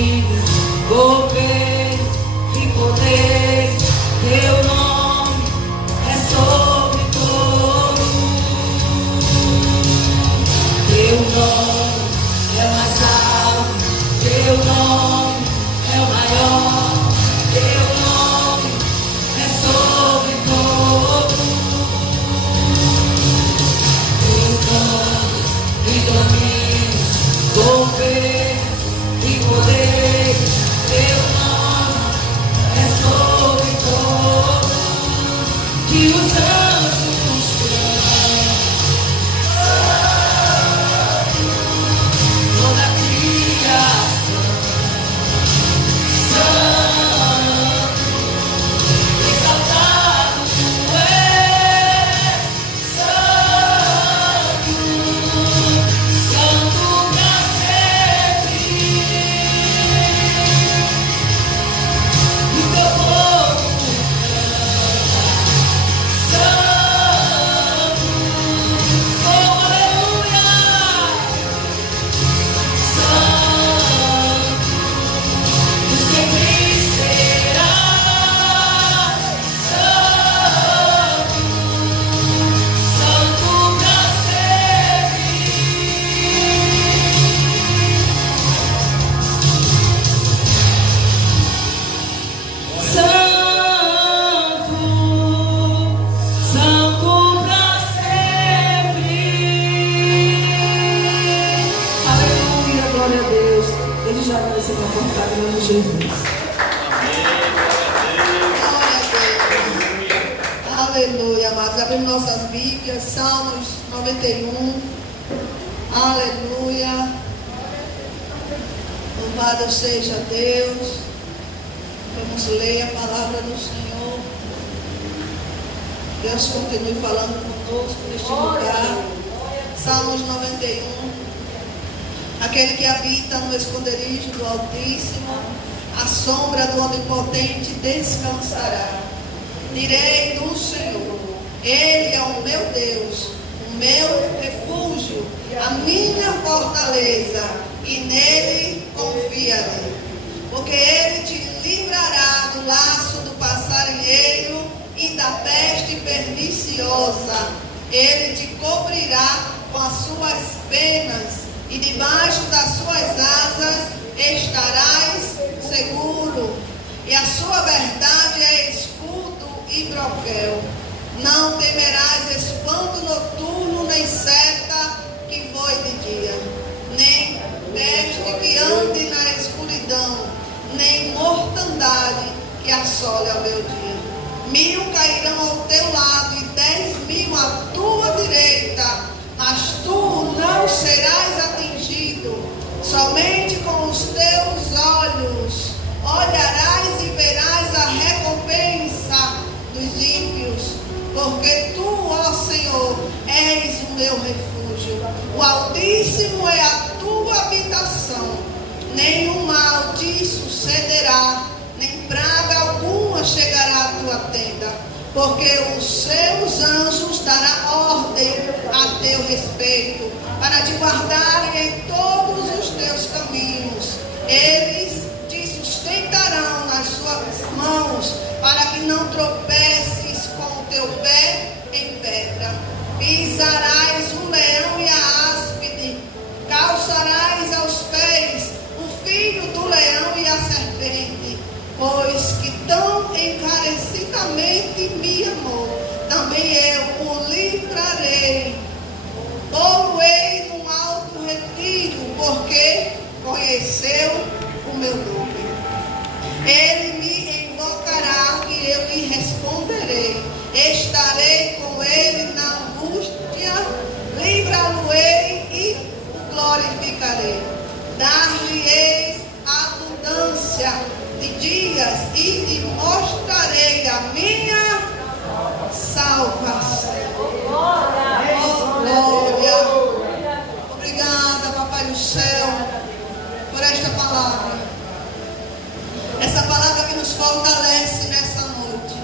domínio, governo e poder. Teu nome é sobre todo. Teu nome é o mais alto, teu nome é o maior, teu nome é sobre todo. E domínios, governo e poder, teu nome é sobre todo. Que os anjos cantam, toda a criação, santo, exaltado tu és, santo, santo pra sempre. E teu povo santo, oh aleluia, santo, tu sempre serás santo, santo pra sempre. Santo, santo pra sempre. Aleluia, glória a Deus. Ele já vai ser confortável em nome de Jesus. Aleluia, amados. Abrimos nossas Bíblias, Salmos 91. Aleluia. Louvado seja Deus. Vamos ler a palavra do Senhor. Deus continue falando conosco neste lugar. Salmos 91. Aquele que habita no esconderijo do Altíssimo, à sombra do Onipotente descansará. Direi do Senhor, Ele é o meu Deus, o meu refúgio, a minha fortaleza, e nele confiarei. Porque Ele te livrará do laço do passarinheiro e da peste perniciosa. Ele te cobrirá com as suas penas, e debaixo das suas asas estarás seguro. E a sua verdade é escudo e broquel. Não temerás espanto noturno, nem seta que voe de dia, nem peste que ande na escuridão, nem mortandade que assole ao meu dia. 1000 cairão ao teu lado e 10.000 à tua direita, mas tu não serás atingido. Somente com os teus olhos olharás e verás a recompensa dos ímpios, porque tu, ó Senhor, és o meu refúgio. O Altíssimo é a tua habitação. Nenhum mal te sucederá, nem praga alguma chegará à tua tenda, porque os seus anjos dará ordem a teu respeito, para te guardarem em todos os teus caminhos. Eles te sustentarão nas suas mãos, para que não tropeces com o teu pé em pedra. Pisarás o leão e a áspide, calçarás aos pés o filho do leão e a serpente. Pois que tão encarecidamente me amou, também eu o livrarei. Pô-lo-ei num alto retiro, porque conheceu o meu nome. Ele me invocará e eu lhe responderei. Estarei com ele na angústia, livrá-lo-ei e o glorificarei. Dar-lhe-eis abundância de dias e lhe mostrarei a minha salvação. Oh, glória! Obrigada, Papai do céu, por esta palavra. Essa palavra que nos fortalece nessa noite.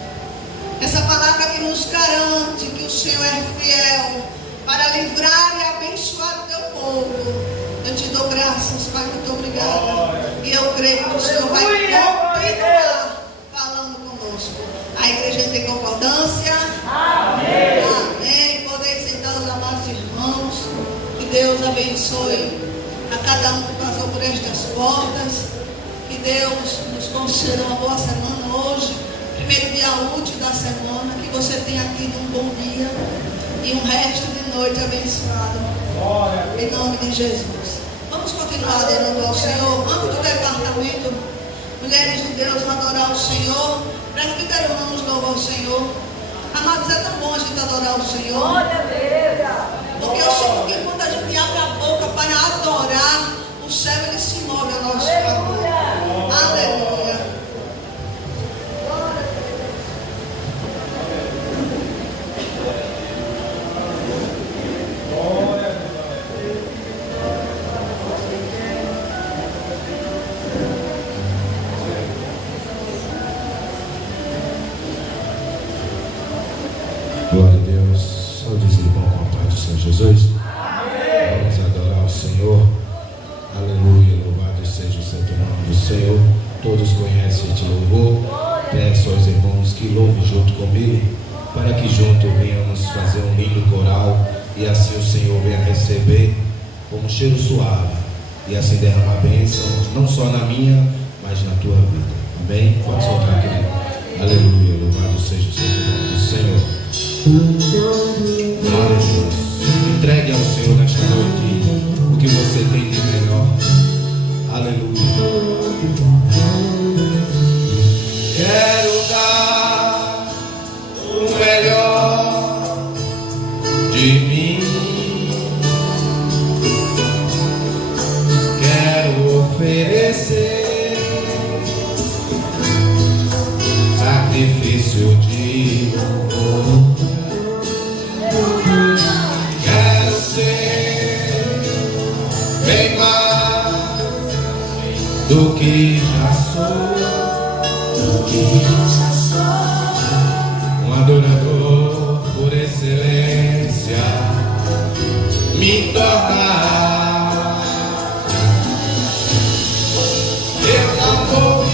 Essa palavra que nos garante que o Senhor é fiel para livrar e abençoar o teu povo. Eu te dou graças, Pai, muito obrigada. E eu creio Senhor vai continuar falando conosco. A igreja tem concordância? Amém. Amém. Podem sentar os amados irmãos. Que Deus abençoe a cada um que passou por estas portas. Que Deus nos conceda uma boa semana hoje. Primeiro dia útil da semana. Que você tenha tido um bom dia e um resto de noite abençoado. Em nome de Jesus. Vamos continuar adorando ao Senhor. Vamos do departamento. Mulheres de Deus, adorar o Senhor. Presbítero, vamos louvar o Senhor. Amados, é tão bom a gente adorar o Senhor. Porque eu sinto que quando a gente abre a boca para adorar, o céu ele se move ao nosso favor. Aleluia. Glória a Deus. Saúde, irmão, com a paz do Senhor Jesus. Amém. Vamos adorar o Senhor. Aleluia. Louvado seja o santo nome do Senhor. Todos conhecem este louvor. Peço aos irmãos que louvem junto comigo, para que juntos venhamos fazer um lindo coral e assim o Senhor venha receber como cheiro suave e assim derramar bênção, não só na minha, mas na tua vida. Amém? Pode soltar, querido. Aleluia. Louvado seja o santo nome do Senhor. Glória a Deus. Entregue ao Senhor nesta noite o que você tem de melhor. Aleluia. Quero dar o melhor de mim. Quero oferecer sacrifício de louvor. Quero ser bem mais do que já sou. Um adorador por excelência, me tornar. Eu não vou me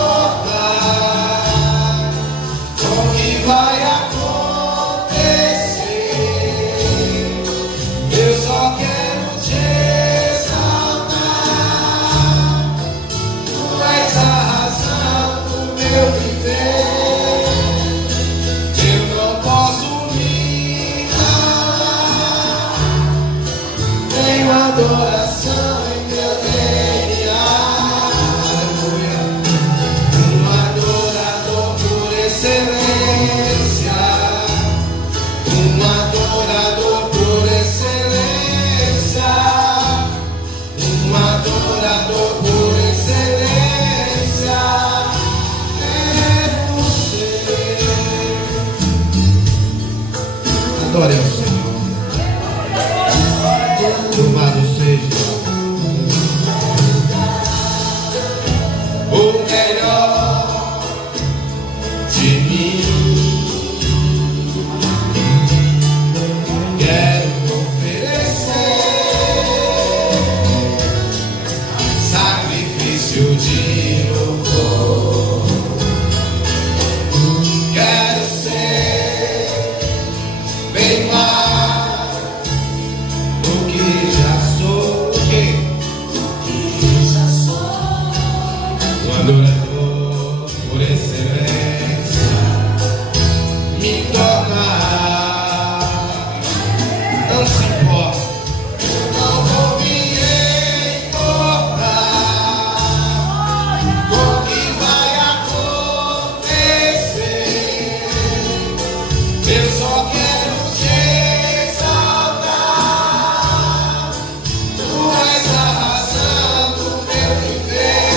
importar com o que vai acontecer. Eu só quero te exaltar. Tu és a razão do meu viver. Eu não posso me calar. Tenho adoração em meu DNA. Aleluia. Um adorador por excelência. Um adorador por excelência. Um adorador por excelência. É você. Adore ao Senhor. Louvado seja o melhor de mim. Quero oferecer sacrifício de louvor. Quero ser bem mais do que já sou. Um adorador por excelência, me tornar. Não se importa, não vou me importar com o que vai acontecer. Eu só quero te exaltar. Tu és a razão do meu viver.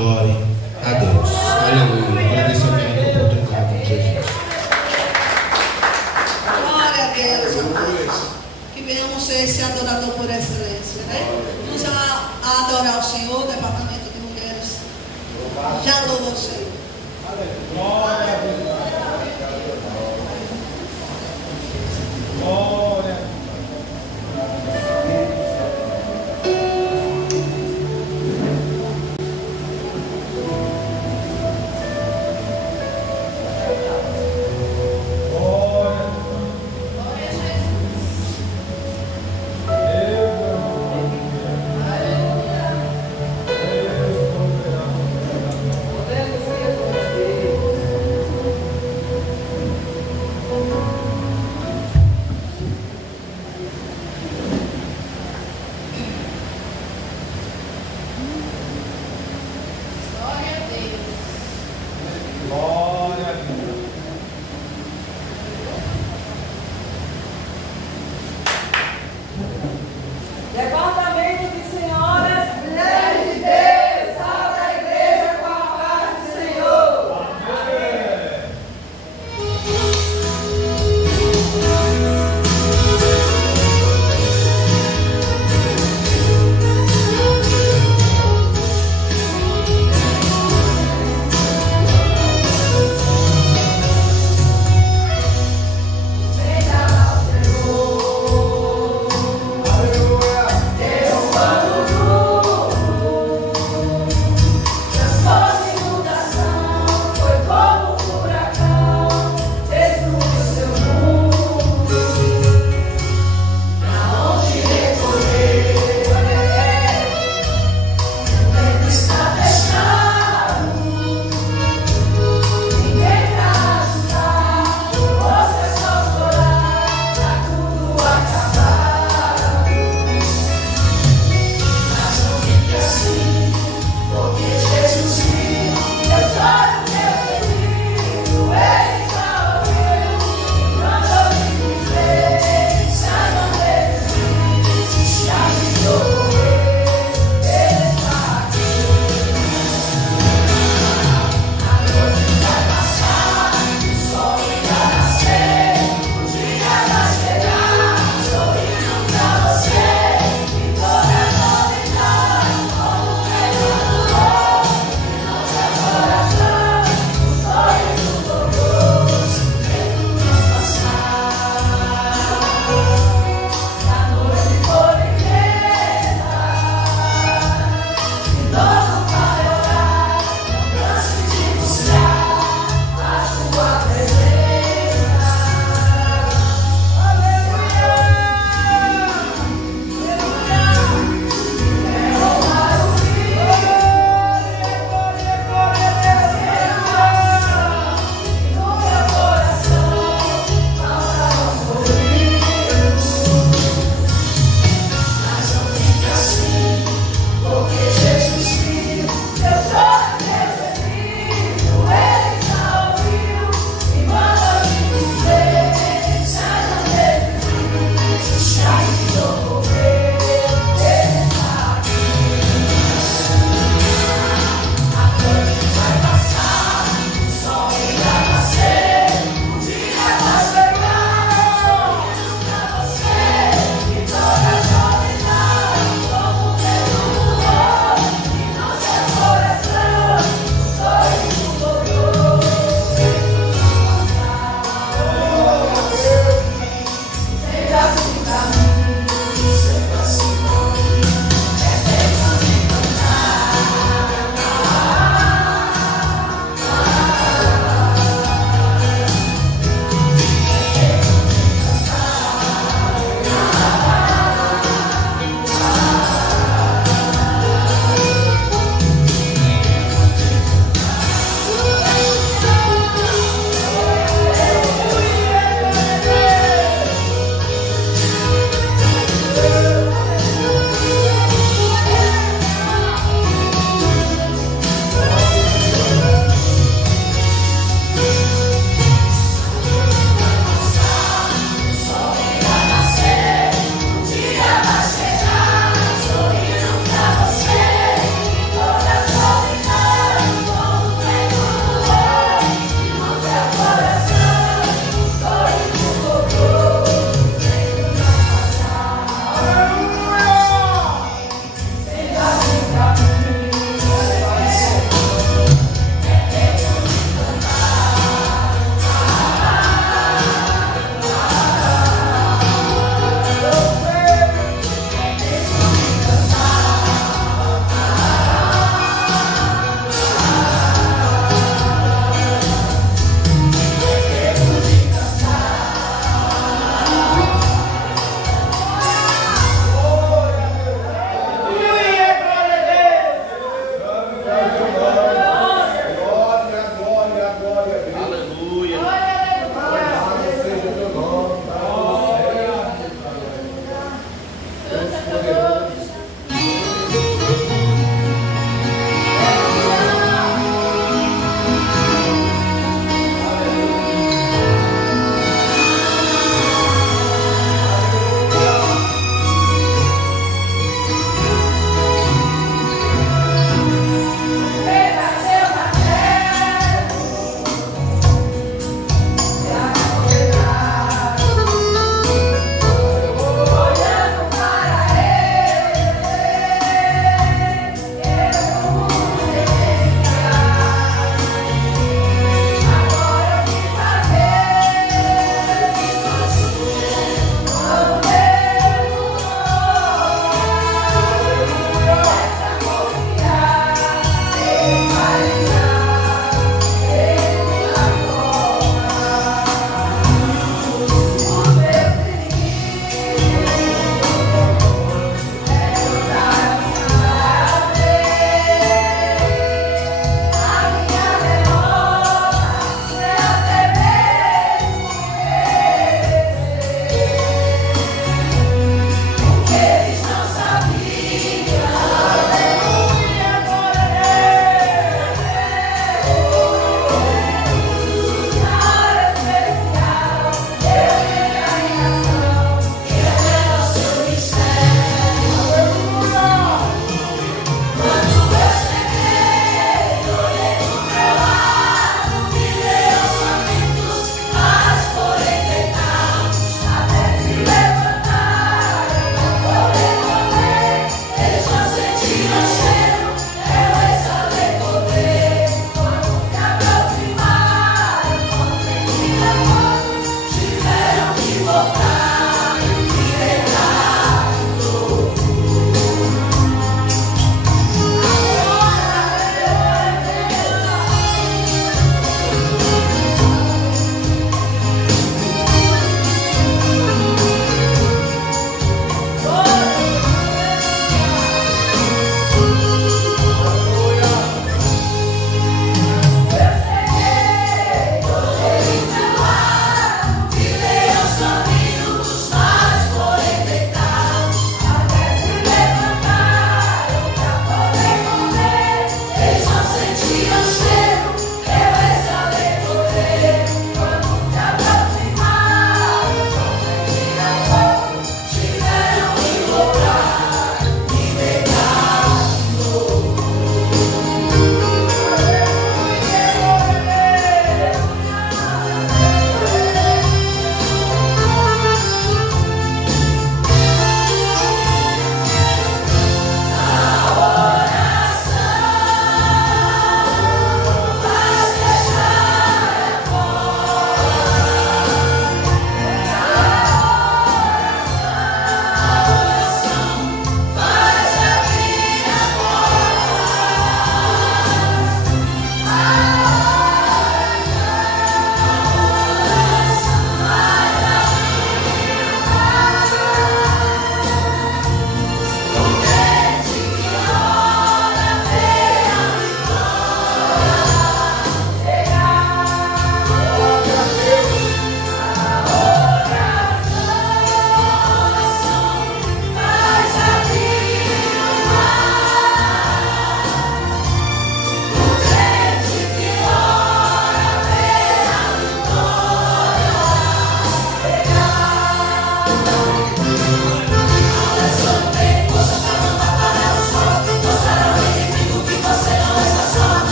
adorem a Deus. Aleluia. Agradeço a minha oportunidade com Jesus. Glória a Deus, amados. Que venhamos ser esse adorador por excelência, né? Vamos a adorar o Senhor, Departamento de Mulheres. Já louvo o Senhor. Glória a Deus. Glória a Deus.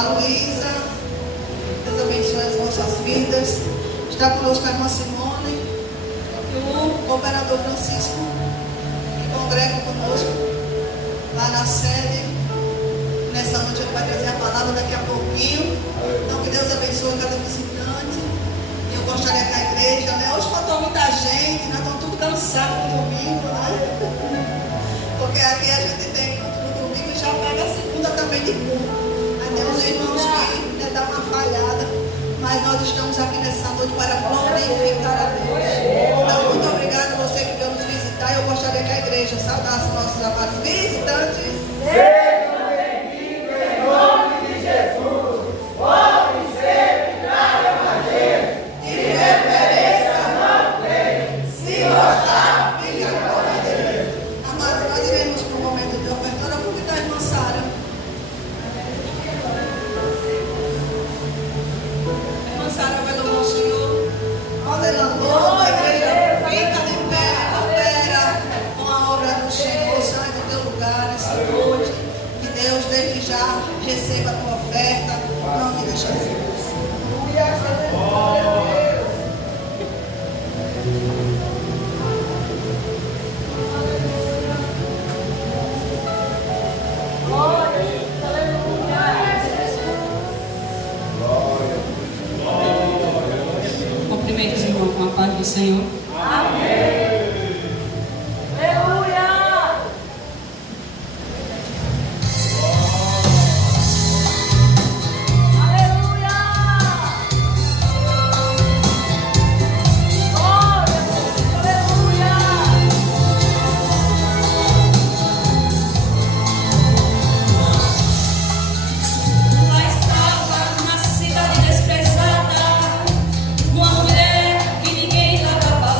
a Luísa, Deus abençoe as nossas vidas. Está conosco a irmã Simone e o cooperador Francisco, que congrega conosco lá na sede. Nessa noite ele vai trazer a palavra daqui a pouquinho. Então que Deus abençoe cada visitante. Eu gostaria que a igreja, né? Hoje faltou muita gente, nós estamos tudo cansados no domingo, né? Porque aqui a gente tem culto no domingo e já pega a segunda também de culto. Aí tem uns irmãos que dá uma falhada, mas nós estamos aqui nessa noite para glorificar a Deus. Então, muito obrigada a você que veio nos visitar. Eu gostaria que a igreja saudasse nossos amados visitantes. Sejam bem-vindos em nome de Jesus. Pode sempre dar evangelho. De referência não tem. Se gostar, fica com a Deus. Amados, nós iremos para o momento de ofertório. Eu vou convidar a irmã Sara. A irmã Sara vai louvar o Senhor. Quando ele louvou, a igreja fica de pé, opera com a obra do Senhor. Sai do teu lugar nessa noite. Que Deus desde já receba a tua oferta. Em nome de Jesus. Cumprimento os irmãos com a paz do Senhor. Lá estava na cidade desprezada uma mulher que ninguém dava valor.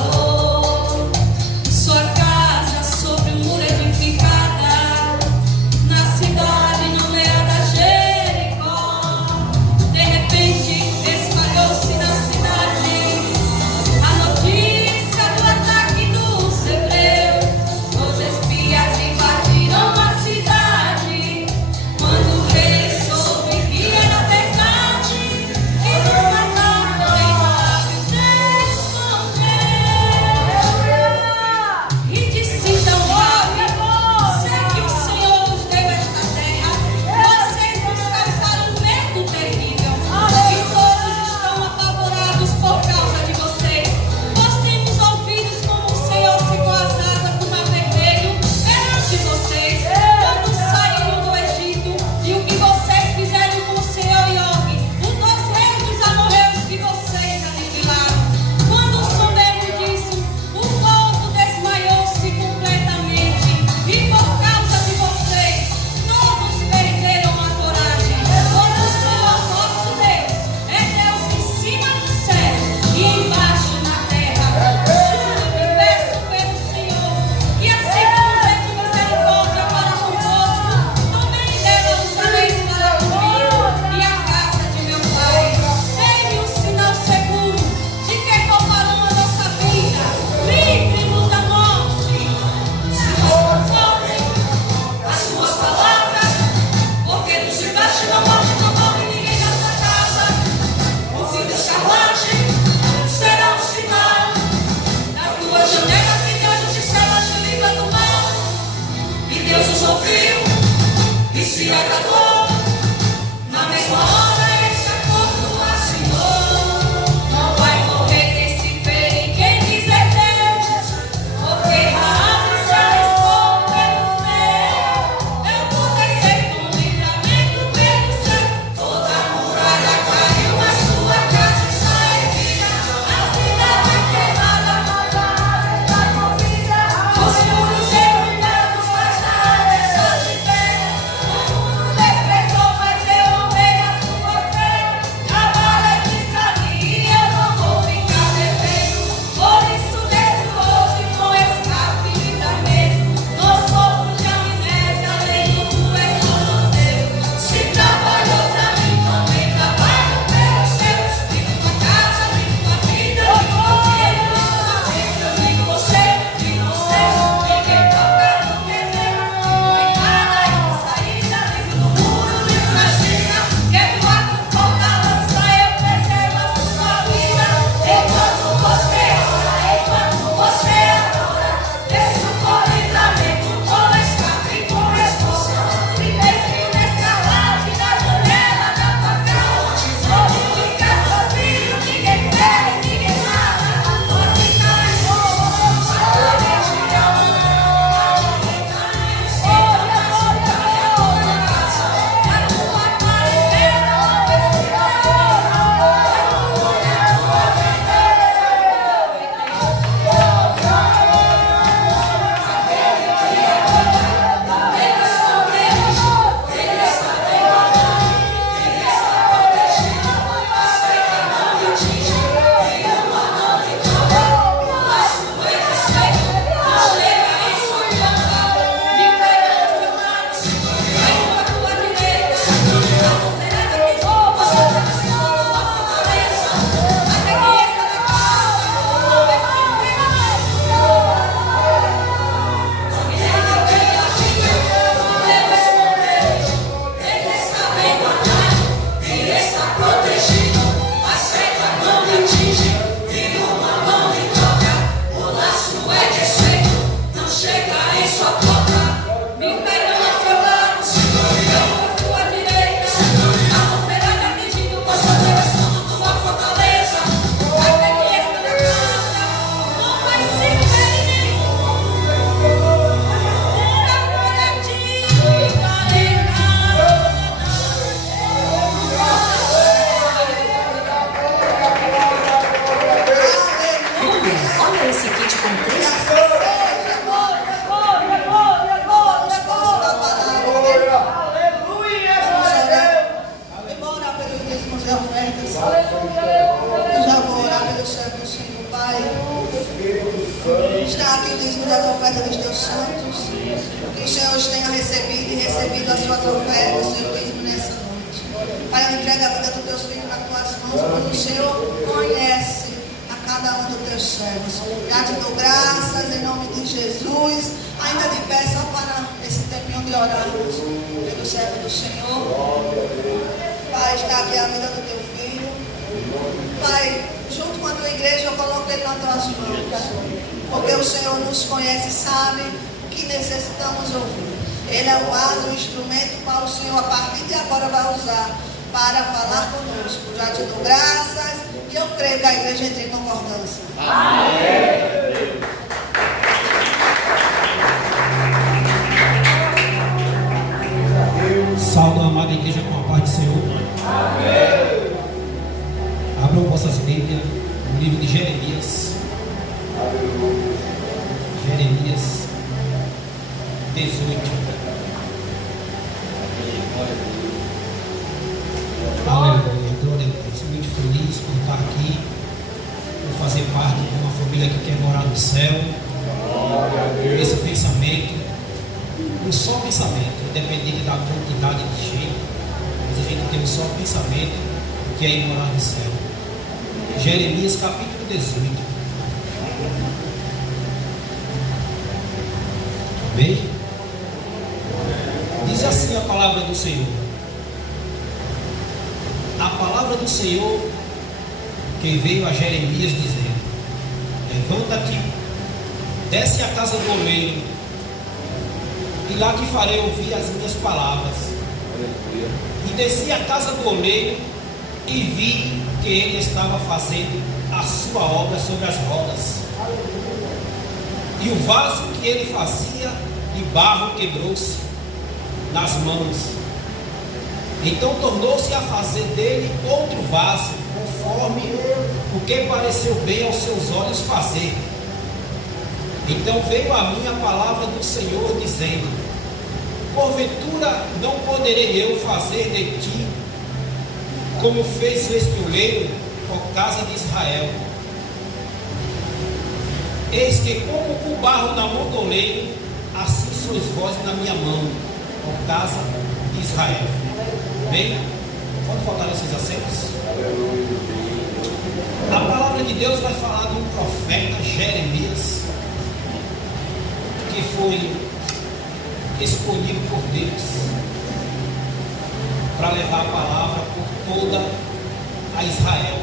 santos. Que o Senhor os tenha recebido e recebido a sua oferta, o Senhor dízimo nessa noite. Pai, eu entrego a vida dos teus filhos nas tuas mãos, porque o Senhor conhece a cada um dos teus servos. Já te dou graças em nome de Jesus. Ainda de pé, só para esse tempinho de orarmos pelo servo do Senhor. Pai, está aqui a vida do teu filho. Pai, junto com a tua igreja, eu coloco ele nas tuas mãos. Porque o Senhor nos conhece e sabe o que necessitamos ouvir. Ele é o vaso, o instrumento para o Senhor, a partir de agora, vai usar para falar conosco. Já te dou graças e eu creio que a igreja entra em concordância. Amém. Salve a amada igreja com a paz do Senhor. Amém. Abram vossas Bíblias no livro de Jeremias. Jeremias 18. Aleluia, glória a Deus. Muito feliz por estar aqui, por fazer parte de uma família que quer morar no céu. Esse pensamento, um só pensamento, independente da quantidade de gente, mas a gente tem um só pensamento, que é ir morar no céu. Jeremias capítulo 18. Amém? Diz assim a palavra do Senhor. A palavra do Senhor que veio a Jeremias dizendo: levanta-te, desce à casa do oleiro, e lá te farei ouvir as minhas palavras. E desci à casa do oleiro e vi que ele estava fazendo a sua obra sobre as rodas. E o vaso que ele fazia de barro quebrou-se nas mãos. Então tornou-se a fazer dele outro vaso, conforme o que pareceu bem aos seus olhos fazer. Então veio a mim a palavra do Senhor, dizendo: porventura não poderei eu fazer de ti como fez este oleiro por casa de Israel? Eis que como o barro na mão do oleiro, assim sois vós na minha mão, por casa de Israel. Bem, pode fortalecer os assentos. A palavra de Deus vai falar de um profeta, Jeremias, que foi escolhido por Deus para levar a palavra por toda a Israel.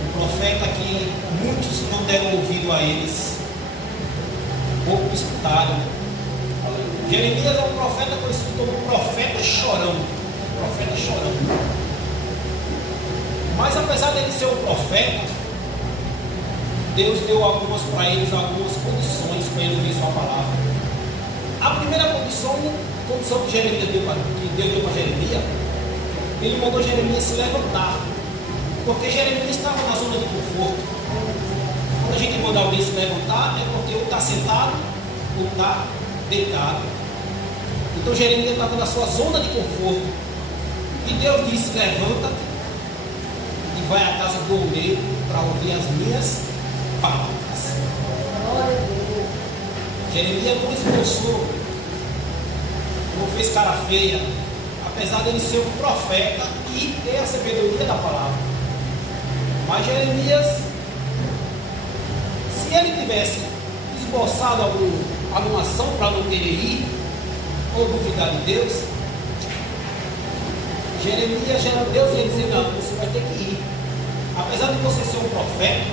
Um profeta que muitos não deram ouvido a eles, poucos escutaram. Jeremias é um profeta conhecido como profeta chorão. Profeta chorão. Mas apesar dele ser um profeta, Deus deu para eles algumas condições para ele ouvir sua palavra. A primeira condição que Jeremias deu para Jeremias, ele mandou Jeremias se levantar, porque Jeremias estava na zona de conforto. Quando a gente manda alguém se levantar, é porque ou está sentado ou está deitado. Então Jeremias estava na sua zona de conforto, e Deus disse: levanta-te e vai à casa do oleiro para ouvir as minhas palavras. Jeremias não esboçou, não fez cara feia, apesar de ele ser um profeta e ter a sabedoria da palavra. Mas Jeremias, se ele tivesse esboçado alguma ação para não querer ir ou duvidar de Deus, Jeremias já era Deus e ele dizia: não, você vai ter que ir. Apesar de você ser um profeta,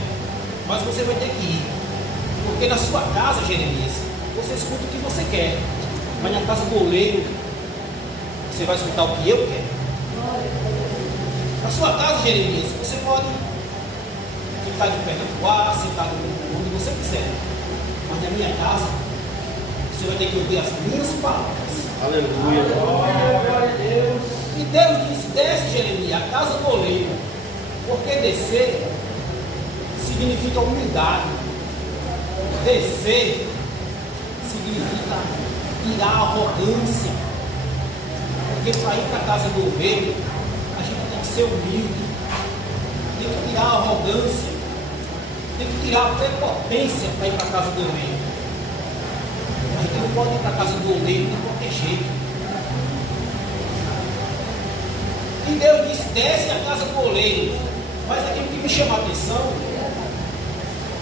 mas você vai ter que ir. Porque na sua casa, Jeremias, você escuta o que você quer, mas na casa do oleiro, você vai escutar o que eu quero. Na sua casa, Jeremias, você pode ficar de perna no ar, sentado onde você quiser, mas na minha casa, você vai ter que ouvir as minhas palavras. Aleluia. Glória a Deus. E Deus disse: desce, Jeremias, a casa do oleiro, porque descer significa humildade. Descer significa tirar a arrogância. Porque para ir para a casa do oleiro, a gente tem que ser humilde, tem que tirar a arrogância. Tem que tirar a prepotência para ir para a casa do oleiro. A gente não pode ir para a casa do oleiro de qualquer jeito. E Deus disse, desce a casa do oleiro. Mas aquilo que me chama a atenção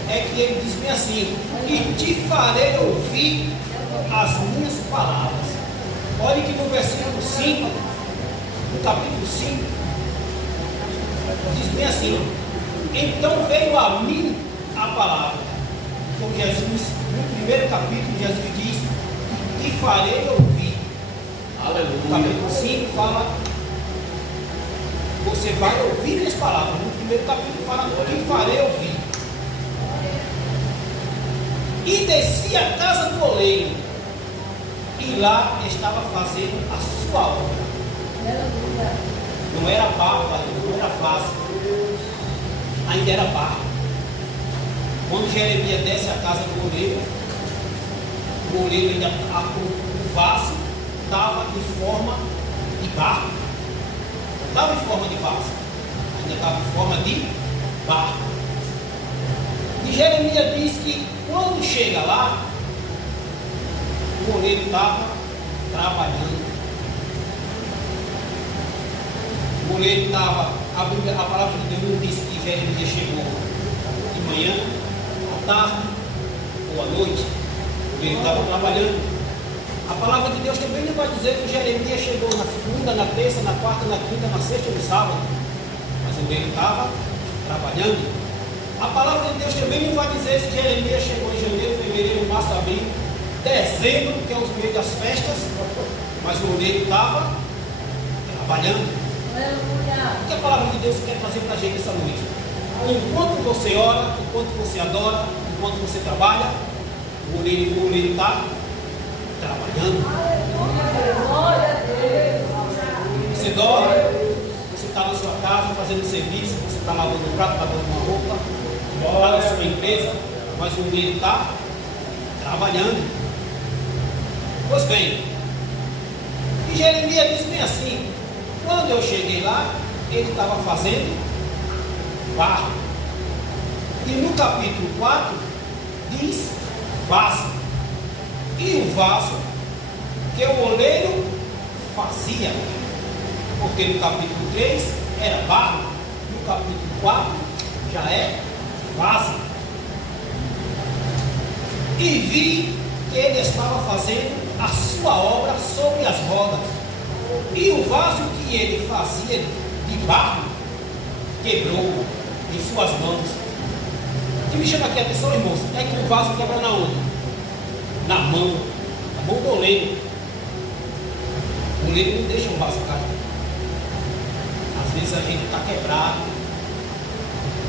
é que ele diz bem assim, e te farei ouvir as minhas palavras. Olha que no versículo 5, no capítulo 5, diz bem assim, então veio a mim a palavra. Então Jesus, no primeiro capítulo, Jesus diz, te farei ouvir. Aleluia. No capítulo 5 fala, você vai ouvir minhas palavras. No primeiro capítulo fala, te farei ouvir. E desci a casa do oleiro, e lá estava fazendo a sua obra. Não era barro, não era vaso, ainda era barro. Quando Jeremias desce a casa do oleiro, o oleiro ainda, o vaso estava em forma de barro. Não estava em forma de vaso, ainda estava em forma de barro. E Jeremias diz que quando chega lá, o oleiro estava trabalhando. O oleiro estava, a palavra de Deus não disse que Jeremias chegou de manhã, à tarde ou à noite. O oleiro estava trabalhando. A palavra de Deus também não vai dizer que Jeremias chegou na segunda, na terça, na quarta, na quinta, na sexta ou no sábado. Mas o oleiro estava trabalhando. A palavra de Deus também não vai dizer se Jeremias chegou em janeiro, fevereiro, março, abril, dezembro, que é os meses das festas, mas o oleiro estava trabalhando. O que a palavra de Deus quer trazer para a gente essa noite? Enquanto você ora, enquanto você adora, enquanto você trabalha, o oleiro está trabalhando. Você dorme, você está na sua casa fazendo serviço, você está lavando um prato, lavando uma roupa, está na sua empresa, mas o oleiro está trabalhando. Pois bem, e Jeremias diz bem assim, quando eu cheguei lá, ele estava fazendo barro. E no capítulo 4 diz vaso. E o vaso que o oleiro fazia, porque no capítulo 3 era barro, no capítulo 4 já é vaso. E vi que ele estava fazendo a sua obra sobre as rodas, e o vaso que ele fazia de barro quebrou em suas mãos. O que me chama aqui a atenção, irmãos, é que o vaso quebra na onde? Na mão do oleiro. O oleiro não deixa o vaso cair. Às vezes a gente está quebrado,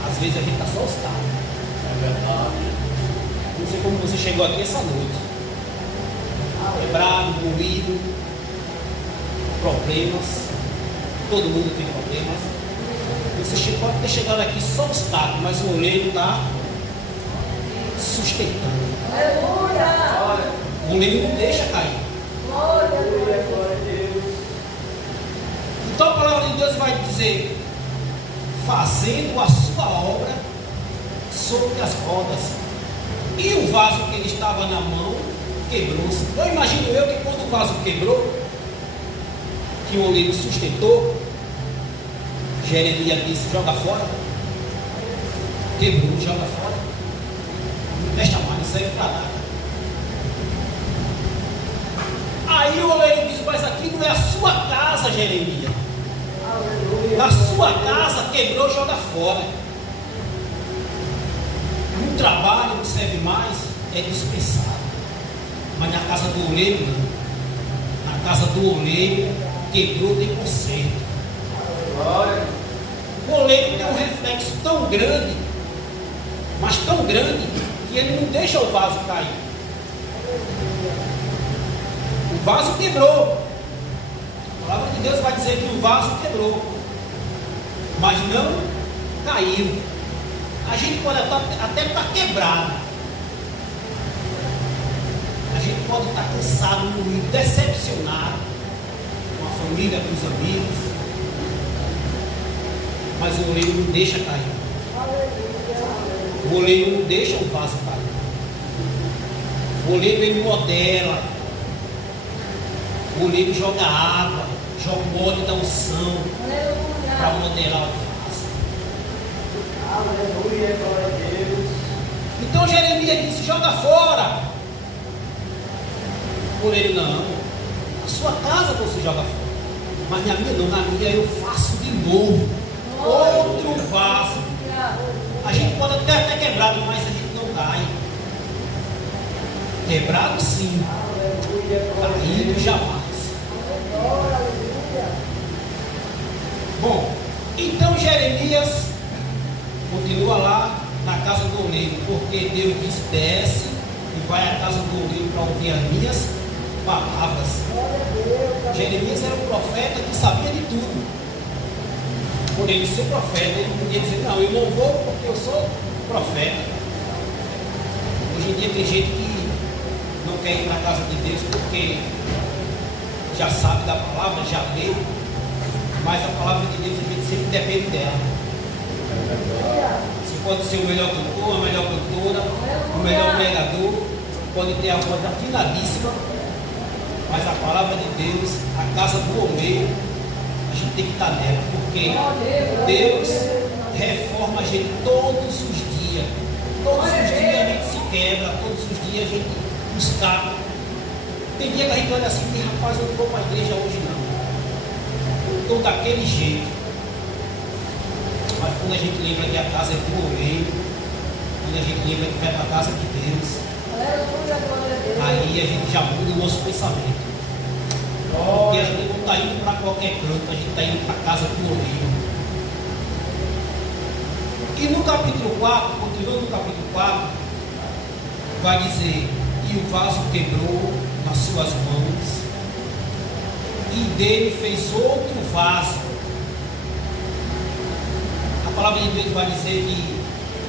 às vezes a gente está só ostado. É verdade. Não sei como você chegou aqui essa noite. Quebrado, moído, problemas. Todo mundo tem problemas. Você pode ter chegado aqui só ostado, mas o oleiro está sustentando. O oleiro não deixa cair. Então a palavra de Deus vai dizer, fazendo a sua obra sobre as rodas. E o vaso que ele estava na mão quebrou-se. Então imagino eu que quando o vaso quebrou, que o oleiro sustentou, Jeremias disse, joga fora. Quebrou, joga fora. Não deixa mais, não serve para nada. Aí o oleiro diz, mas aqui não é a sua casa, Jeremias. Na sua casa quebrou, joga fora. No trabalho não serve mais, é dispensado. Mas na casa do oleiro não. Na casa do oleiro quebrou, tem conserto. O oleiro tem um reflexo tão grande, mas tão grande, que ele não deixa o vaso cair. O vaso quebrou. A palavra de Deus vai dizer que o vaso quebrou, mas não caiu. A gente pode até estar quebrado. A gente pode estar cansado, moído, decepcionado com a família, com os amigos, mas o oleiro não deixa cair. O oleiro não deixa o vaso cair. O oleiro ele modela. O oleiro joga água, joga o óleo da unção para modelar o vaso. Aleluia, glória a Deus. Então Jeremias disse: joga fora. O oleiro: não, a sua casa você joga fora, mas na minha não, na minha eu faço de novo outro vaso. A gente pode até ter quebrado, mas a gente não cai. Quebrado sim, caído jamais. Bom, então Jeremias continua lá na casa do oleiro, porque Deus disse: desce e vai à casa do oleiro para ouvir as minhas palavras. Jeremias era um profeta que sabia de tudo. Por ele ser profeta, ele podia dizer: não, eu não vou porque eu sou profeta. Hoje em dia tem gente que não quer ir para a casa de Deus porque já sabe da palavra, já leu, mas a palavra de Deus a gente sempre depende dela. Você pode ser o melhor cantor, a melhor cantora, o melhor pregador, pode ter a voz afinadíssima, mas a palavra de Deus, a casa do oleiro, a gente tem que estar nela, porque Deus reforma a gente todos os dias. Todos os dias a gente se quebra, todos os dias a gente busca. Tem dia que a gente olha assim: rapaz, eu não vou para a igreja hoje não. Estou daquele jeito. Mas quando a gente lembra que a casa é do oleiro, quando a gente lembra que vai para a casa de Deus, aí a gente já muda o nosso pensamento. Porque a gente não está indo para qualquer canto, a gente está indo para a casa do oleiro. E no capítulo 4, continuando no capítulo 4, vai dizer: e o vaso quebrou nas suas mãos, e dele fez outro vaso. A palavra de Deus vai dizer que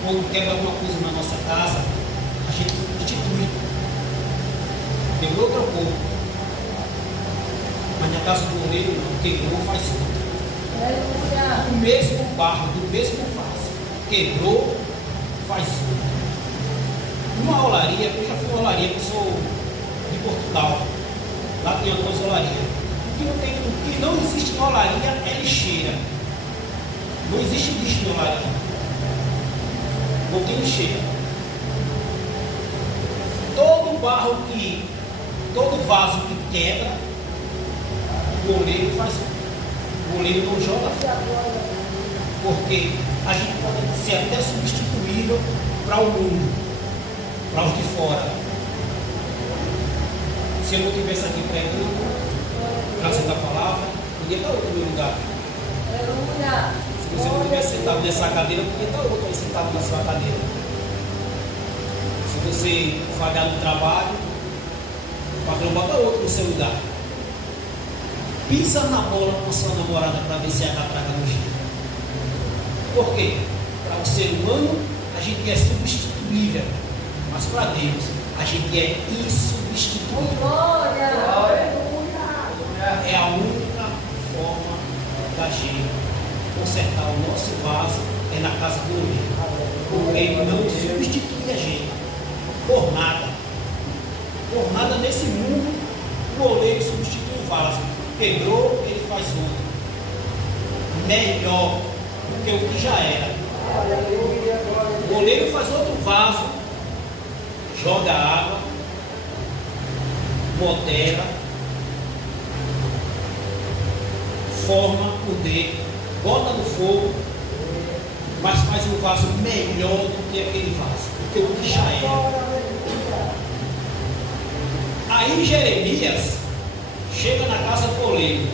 quando quebra alguma coisa na nossa casa, a gente substitui. Quebrou, trocou. Mas na casa do oleiro não, quebrou, faz outro. O mesmo barro, do mesmo vaso. Quebrou, faz outro. Uma olaria, eu já fui uma olaria, eu sou de Portugal. Lá tem algumas olarias. O que não existe na olaria é lixeira. Não existe lixo na olaria. Não tem lixeira. Todo barro todo vaso que quebra, o oleiro faz. O oleiro não joga fora. Porque a gente pode ser até substituível para o mundo, para os de fora. Se eu não estivesse aqui pregando, trazendo a palavra, podia estar outro no meu lugar. Se você não tivesse sentado nessa cadeira, podia estar outro aí sentado na sua cadeira. Se você falhar no trabalho, o patrão bota outro no seu lugar. Pisa na bola com a sua namorada para ver se ela traga no jeito. Por quê? Para o ser humano, a gente é substituível, mas para Deus, a gente é insubstituível. É a única forma da gente consertar o nosso vaso é na casa do oleiro. Porque ele não substitui a gente por nada. Por nada nesse mundo, o oleiro substitui o vaso. Quebrou, ele faz outro. Melhor do que o que já era. O oleiro faz outro vaso, joga água, modela, forma o dedo, bota no fogo, mas faz um vaso melhor do que aquele vaso, do que o que já era. Aí Jeremias chega na casa do oleiro.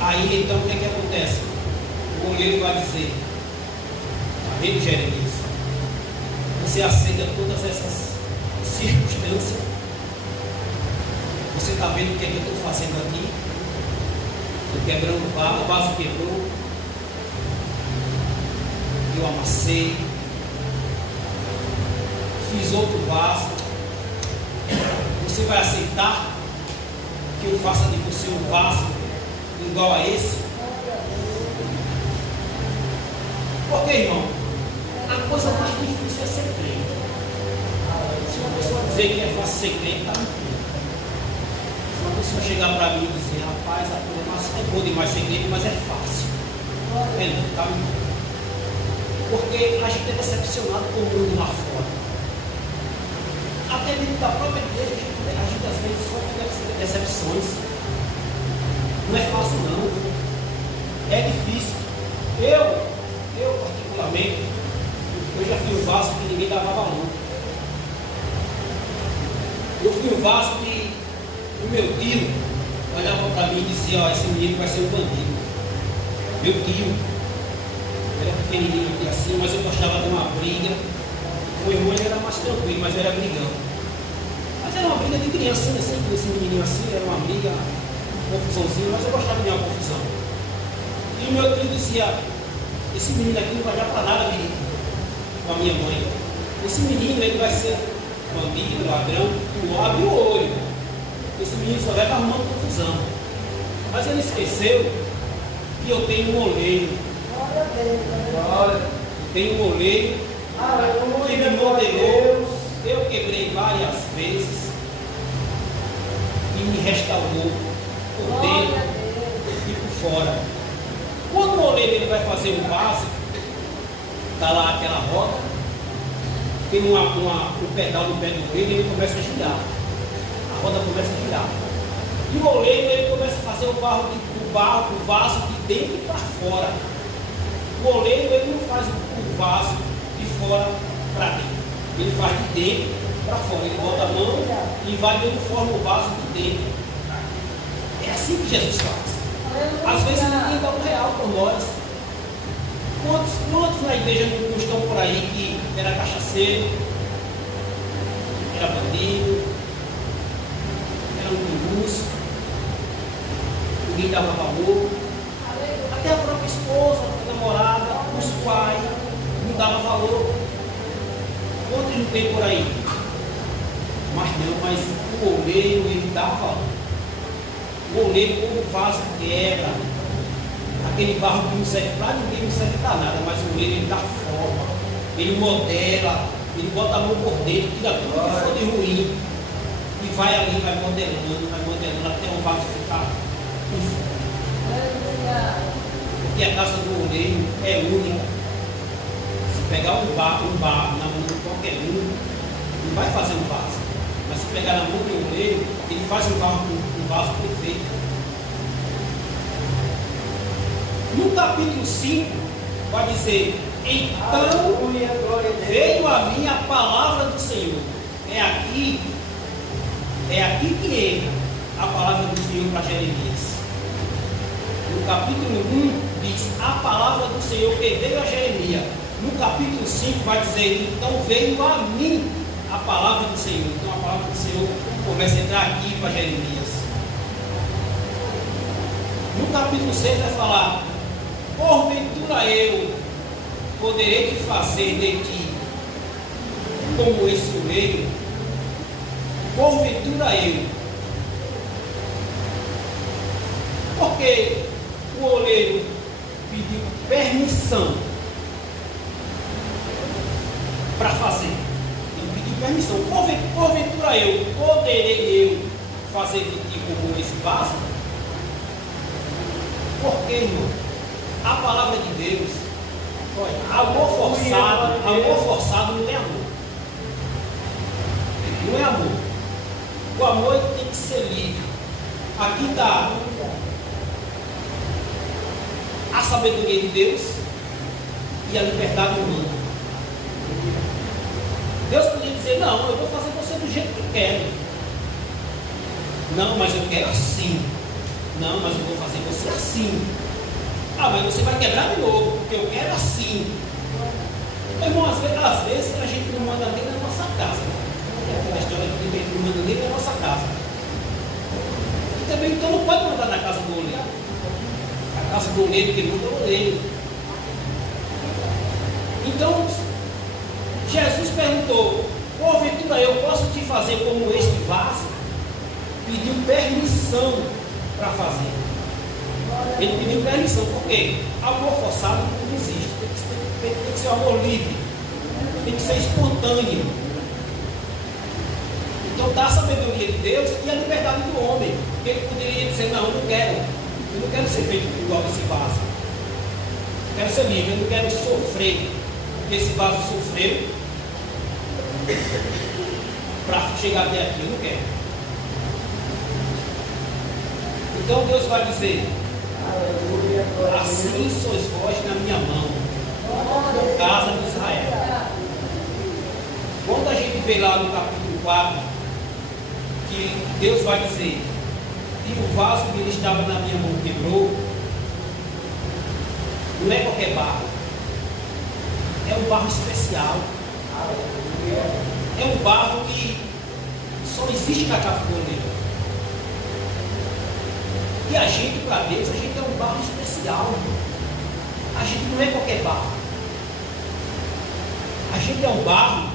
Aí então o que acontece? O oleiro vai dizer: está vendo, Jeremias? Você aceita todas essas circunstâncias? Você está vendo o que eu estou fazendo aqui? Estou quebrando o vaso quebrou. Eu amassei. Fiz outro vaso. Você vai aceitar que eu faça de você um vaso igual a esse? Porque, irmão, a coisa mais difícil é ser crente. Se uma pessoa dizer que é fácil ser crente, está mentindo. Se uma pessoa chegar para mim e dizer, rapaz, a coisa mais é boa demais ser crente, mas é fácil. Ele está mentindo. Porque a gente é decepcionado com o mundo lá fora. Até dentro da própria igreja, a gente às vezes sofre decepções. Não é fácil não. É difícil. Eu particularmente, eu já fui um vaso que ninguém dava valor. Eu fui um vaso que o meu tio olhava para mim e dizia, ó, esse menino vai ser um bandido. Meu tio era pequenininho aqui assim, mas eu gostava de uma briga. O meu irmão era mais tranquilo, mas era brigão. Mas era uma briga de criança, né? Sempre esse menininho assim, era uma briga, uma confusãozinha, mas eu gostava de uma confusão. E o meu tio dizia, esse menino aqui não vai dar para nada, menino, com a minha mãe. Esse menino, ele vai ser bandido, ladrão, abre o olho. Esse menino só vai arrumando confusão. Mas ele esqueceu que eu tenho um oleiro. Eu tenho um oleiro que me modelou. Eu quebrei várias vezes e me restaurou por dentro e por fora. Quando o oleiro ele vai fazer um vaso, está lá aquela roda, tem um pedal no pé do oleiro e ele começa a girar. A roda começa a girar. E o oleiro ele começa a fazer o vaso de dentro para fora. O oleiro ele não faz o vaso de fora para dentro. Ele faz de dentro para fora. Ele bota a mão e vai dando forma o vaso de dentro. É assim que Jesus faz. Às vezes ninguém dá um real por nós. Quantos na igreja não estão por aí que era cachaceiro, era bandido, era um pinguço, ninguém dava valor. Até a própria esposa, a namorada, os pais, não dava valor. Quantos não tem por aí? Mas o oleiro, ele dá valor. O oleiro, como o vaso quebra, aquele barro que não serve para ninguém, não serve para nada, mas o oleiro ele dá forma, ele modela, ele bota a mão por dentro, tira tudo que for de ruim e vai ali, vai modelando até o vaso ficar perfeito. Porque a casa do oleiro é única. Se pegar um barro na mão de qualquer um, não vai fazer um vaso. Mas se pegar na mão do oleiro, ele faz um vaso perfeito. No capítulo 5, vai dizer, então veio a mim a palavra do Senhor. É aqui que entra a palavra do Senhor para Jeremias. No capítulo 1 diz, a palavra do Senhor que veio a Jeremias. No capítulo 5 vai dizer, então veio a mim a palavra do Senhor. Então a palavra do Senhor começa a entrar aqui para Jeremias. No capítulo 6 vai falar, porventura eu poderei te fazer de ti como esse oleiro. Porventura eu. Porque o oleiro pediu permissão para fazer. Ele pediu permissão. Porventura eu poderei fazer de ti como esse vaso. Porque, irmão, a palavra de Deus, olha, amor forçado não é amor. Não é amor. O amor tem que ser livre. Aqui está a sabedoria de Deus e a liberdade humana. Deus podia dizer, não, eu vou fazer você do jeito que eu quero. Não, mas eu quero assim. Não, mas eu vou fazer você assim. Ah, mas você vai quebrar de novo, porque eu quero assim. Irmão, às vezes a gente não manda nem na nossa casa. A história de que a gente não manda nem na nossa casa. E também então não pode mandar na casa do oleiro. A casa do oleiro que manda é o oleiro. Então, Jesus perguntou, porventura eu posso te fazer como este vaso? Pediu permissão para fazer. Ele pediu permissão, porque amor forçado não existe. Tem que ser um amor livre. Tem que ser espontâneo. Então dá a sabedoria de Deus e a liberdade do homem. Ele poderia dizer, não, eu não quero ser feito igual esse vaso. Eu quero ser livre, eu não quero sofrer. Porque esse vaso sofreu para chegar até aqui, eu não quero. Então Deus vai dizer, assim sois vós na minha mão, casa de Israel. Quando a gente vê lá no capítulo 4, que Deus vai dizer que o vaso que ele estava na minha mão quebrou, não é qualquer barro, é um barro especial, é um barro que só existe na Capicoleira. E a gente, para Deus, a gente é um barro especial. A gente não é qualquer barro. A gente é um barro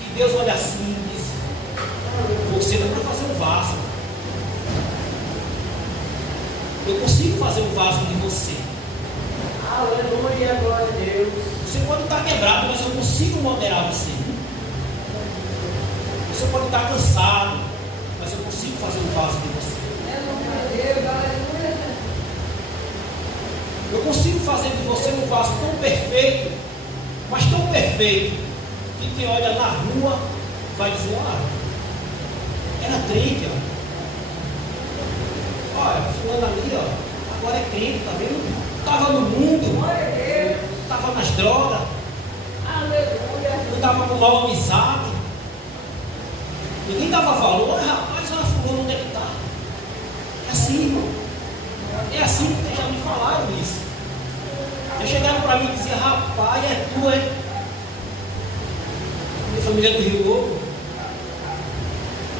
que Deus olha assim e diz, você dá para fazer um vaso. Eu consigo fazer um vaso de você. Aleluia, glória a Deus. Você pode estar quebrado, mas eu consigo modelar você. Você pode estar cansado, mas eu consigo fazer um vaso de você. Eu consigo fazer de você um vaso tão perfeito, mas tão perfeito, que quem olha na rua vai dizer, era crente, olha, fulano ali, agora é crente, tá vendo? Estava no mundo, estava nas drogas, não estava com mal amizade, ninguém dava valor, rapaz, olha fulano, onde é que está? É assim, irmão. É assim que já me falaram isso. Já chegaram para mim e diziam, rapaz, é tu, é? Minha família é do Rio Novo.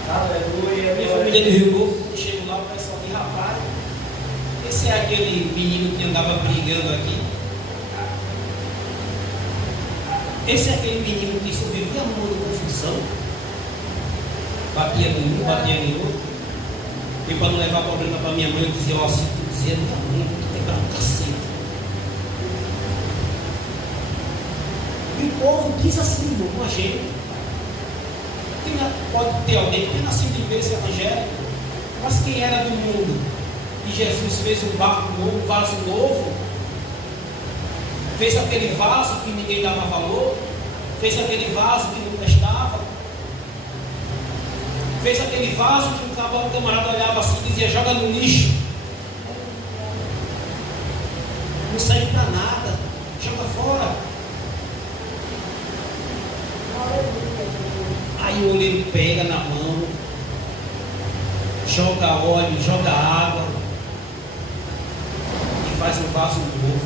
Aleluia. Minha família é do Rio Novo. Eu chego lá, o pessoal diz, rapaz, esse é aquele menino que andava brigando aqui. Esse é aquele menino que só vivia arrumando confusão. Batia em um, batia em outro. E para não levar problema para minha mãe, eu dizia, se tu dizer, minha mãe, vou te quebrar um cacete. E o povo diz assim, irmão, com a gente. Pode ter alguém que tem nascido de berço evangélico, mas quem era do mundo e Jesus fez um barco novo, um vaso novo, fez aquele vaso que ninguém dava valor, fez aquele vaso que não prestava, fez aquele vaso que o camarada olhava assim e dizia, joga no lixo, não serve para nada, joga fora. Aí o oleiro pega na mão, joga óleo, joga água e faz um vaso novo.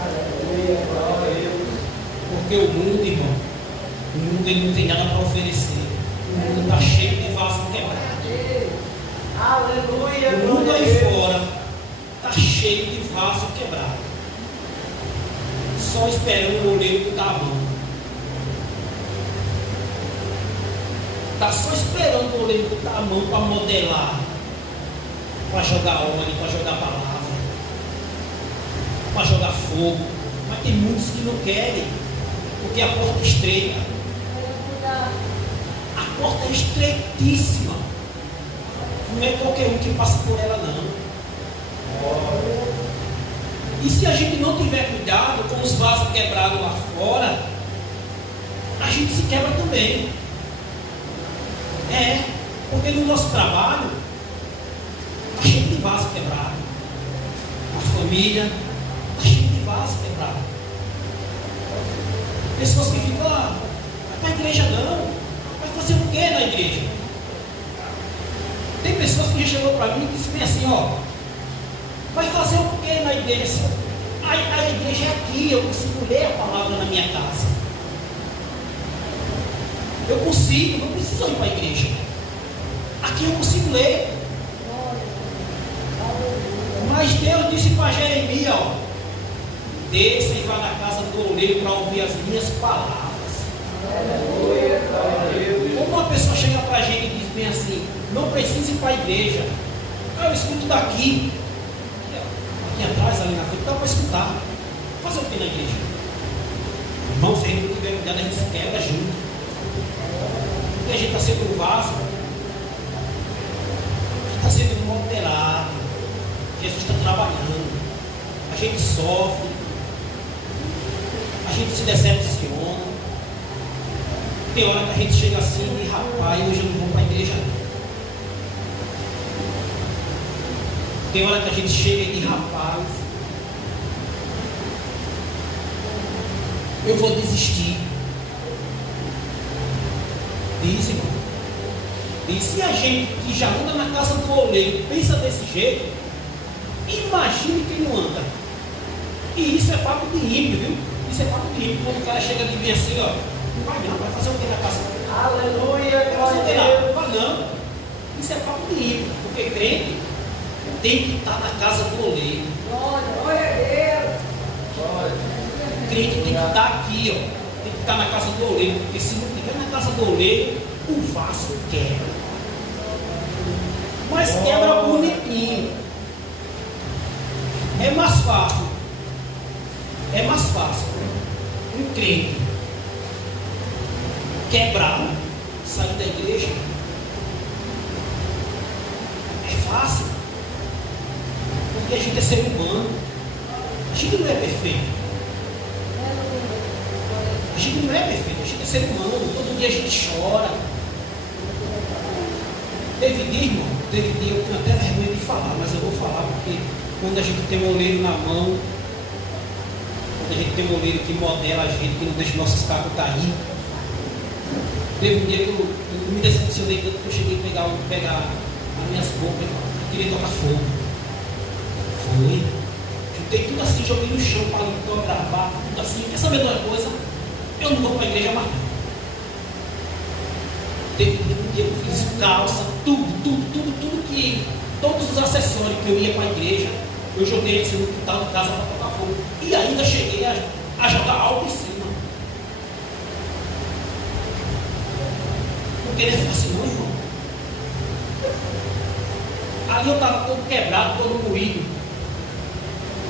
Aleluia, glória a Deus. Porque o mundo, irmão, o mundo ele não tem nada para oferecer. O mundo está cheio de vaso quebrado. Aleluia, O mundo glória a aí Deus. fora está cheio de vaso quebrado. Só esperando o oleiro botar a mão. Está só esperando o oleiro botar a mão para modelar, para jogar óleo, para jogar palavra, para jogar fogo. Mas tem muitos que não querem, porque a porta é estreita. A porta é estreitíssima. Não é qualquer um que passa por ela, não. E se a gente não tiver cuidado com os vasos quebrados lá fora, a gente se quebra também. Porque no nosso trabalho está cheio de vaso quebrado. A família está cheio de vaso quebrado. Pessoas que ficam, vai para a igreja não. Vai fazer o que na igreja? Tem pessoas que já chegou para mim e disse bem assim, vai fazer o que na igreja? A igreja é aqui, eu consigo ler a palavra na minha casa. Eu consigo, não preciso ir para a igreja. Aqui eu consigo ler. Mas Deus disse para Jeremias, desça e vá na casa do oleiro para ouvir as minhas palavras. Aleluia, glória a Deus. Como uma pessoa chega para a gente e diz bem assim, não precisa ir para a igreja. Eu escuto daqui. Aqui atrás, ali na frente, dá para escutar. Fazer o que na igreja? Irmão, se a gente não tiver cuidado, a gente se quebra junto. Porque a gente está sendo um vaso, está sendo modelado. Jesus está trabalhando. A gente sofre. A gente se decepciona. Tem hora que a gente chega assim e rapaz, hoje eu não vou para a igreja não. Tem hora que a gente chega e rapaz, eu vou desistir. Diz, irmão. E se a gente que já anda na casa do oleiro pensa desse jeito, imagine quem não anda. E isso é papo de ímpio, viu? Isso é papo de ímpio. Quando o cara chega de mim assim, ó, não vai não, vai fazer o que na casa? Aleluia, Vai fazer o que glória a lá? Deus. Vai não. Isso é papo de ímpio, porque crente tem que estar na casa do oleiro. Glória a Deus. O crente tem que estar aqui, ó. Tem que estar na casa do oleiro, porque se não estiver na casa do oleiro, o vaso quebra. Mas quebra bonitinho. É mais fácil. É mais fácil um crente quebrar, sair da igreja. É fácil. Porque a gente é ser humano. A gente não é perfeito. A gente não é perfeito, a gente é ser humano. Todo dia a gente chora. Teve dia, irmão, teve dia, eu tenho até vergonha de falar, mas eu vou falar porque quando a gente tem um oleiro na mão, quando a gente tem um oleiro que modela a gente, que não deixa nossos carros cair. Teve um dia que eu me decepcionei tanto que eu cheguei a pegar as minhas roupas e queria tocar fogo. Foi. Juntei tudo assim, joguei no chão para gravar, tudo assim. Quer saber de uma coisa? Eu não vou para a igreja mais. Teve um dia que eu fiz calça, tudo que. Todos os acessórios que eu ia para a igreja, eu joguei assim no quintal de casa para tocar fogo. E ainda cheguei a jogar algo em cima. Não queria ficar assim, não, irmão. Ali eu estava todo quebrado, todo moído.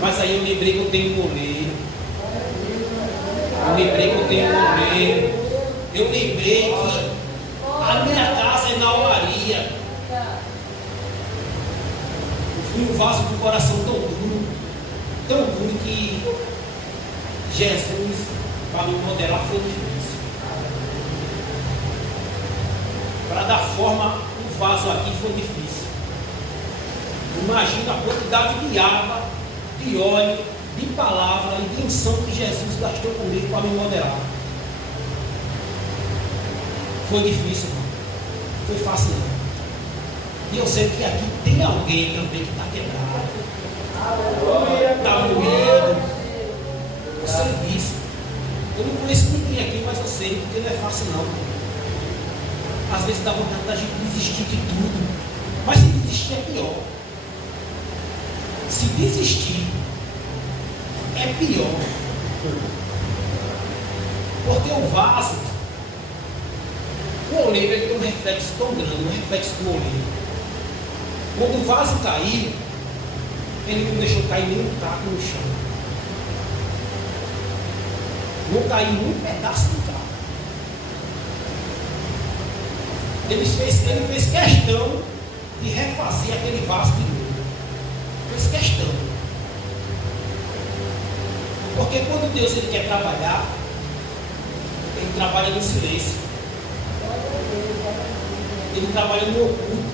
Mas aí eu lembrei que eu tenho um oleiro. Eu lembrei que eu tenho um oleiro. Eu lembrei que a minha casa é na olaria. Eu fui um vaso com o coração tão duro que Jesus, para me modelar, foi difícil. Para dar forma o vaso aqui foi difícil. Imagina a quantidade de água, de óleo, de palavra e de unção que Jesus gastou comigo para me modelar. Foi difícil, irmão. Foi fácil não. E eu sei que aqui tem alguém também que está quebrado. Está moído. Eu sei disso. Eu não conheço ninguém aqui, mas eu sei que não é fácil não. Às vezes dá vontade da gente desistir de tudo. Mas se desistir é pior. Se desistir é pior. Porque o vaso, o oleiro, ele tem um reflexo tão grande, um reflexo do oleiro. Quando o vaso caiu, ele não deixou cair nenhum caco no chão. Não caiu nenhum pedaço do caco. Ele fez questão de refazer aquele vaso de novo. Fez questão. Porque quando Deus ele quer trabalhar, ele trabalha no silêncio. Ele trabalha no oculto.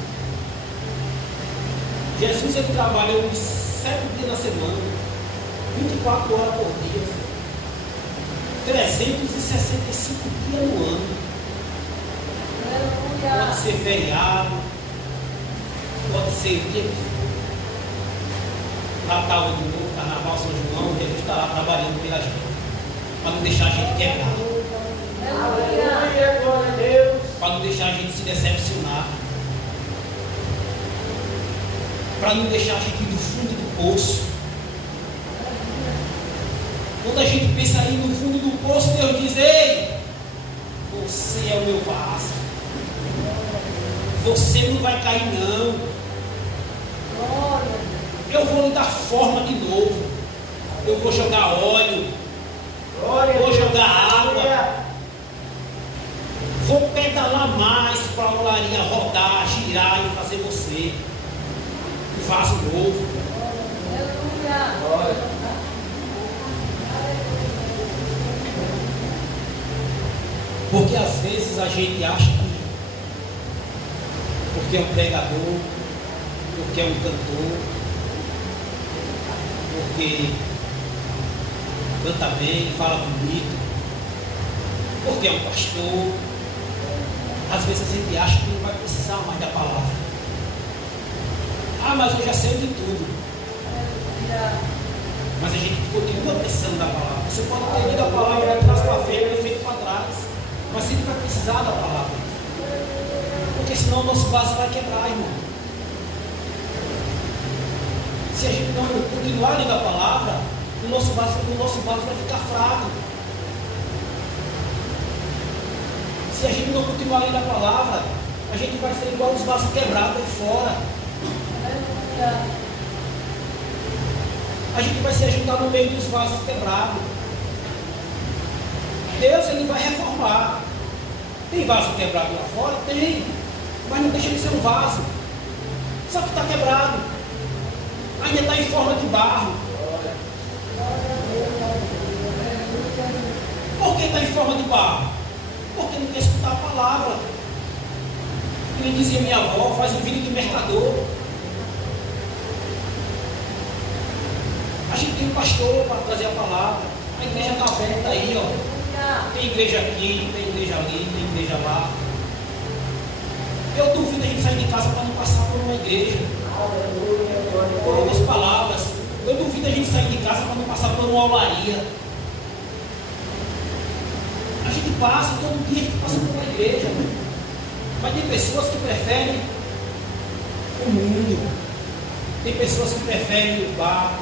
Jesus ele trabalhou 7 dias na semana, 24 horas por dia, 365 dias no ano. Pode ser feriado, pode ser dia que for. Natal de novo, Carnaval, São João, Jesus está lá trabalhando pela gente, para não deixar a gente quebrar, Aleluia, glória a Deus. para não deixar a gente se decepcionar, para não deixar a gente ir do fundo do poço. Quando a gente pensa aí no fundo do poço, Deus diz: ei, você é o meu vaso, você não vai cair não, eu vou lhe dar forma de novo. Eu vou jogar óleo. Glória Vou a Deus. jogar água. Aleluia. Vou pedalar mais para a olaria rodar, girar e fazer você um vaso novo. Glória. Porque às vezes a gente acha que porque é um pregador, porque é um cantor, porque canta bem, fala bonito, porque é um pastor, às vezes a gente acha que não vai precisar mais da palavra. Ah, mas eu já sei de tudo. Mas a gente continua precisando da palavra. Você pode ter lido a palavra de trás para frente, feito para trás, mas sempre vai precisar da palavra. Porque senão o nosso vaso vai quebrar, irmão. Se a gente não continuar lendo a palavra, o nosso vaso vai ficar fraco. Se a gente não continuar lendo a palavra, a gente vai ser igual os vasos quebrados aí fora. A gente vai se ajudar no meio dos vasos quebrados. Deus, ele vai reformar. Tem vaso quebrado lá fora? Tem. Mas não deixa de ser um vaso. Só que está quebrado. Ainda está em forma de barro. Por que está em forma de barro? Porque não quer escutar a palavra. Ele dizia minha avó, faz um vídeo de mercador. A gente tem um pastor para trazer a palavra. A igreja está aberta aí, ó. Tem igreja aqui, tem igreja ali, tem igreja lá. Eu duvido a gente sair de casa para não passar por uma igreja. Por outras palavras, eu duvido a gente sair de casa para não passar por uma olaria. A gente passa todo dia, a gente passa por uma igreja. Mas tem pessoas que preferem o mundo. Tem pessoas que preferem o bar.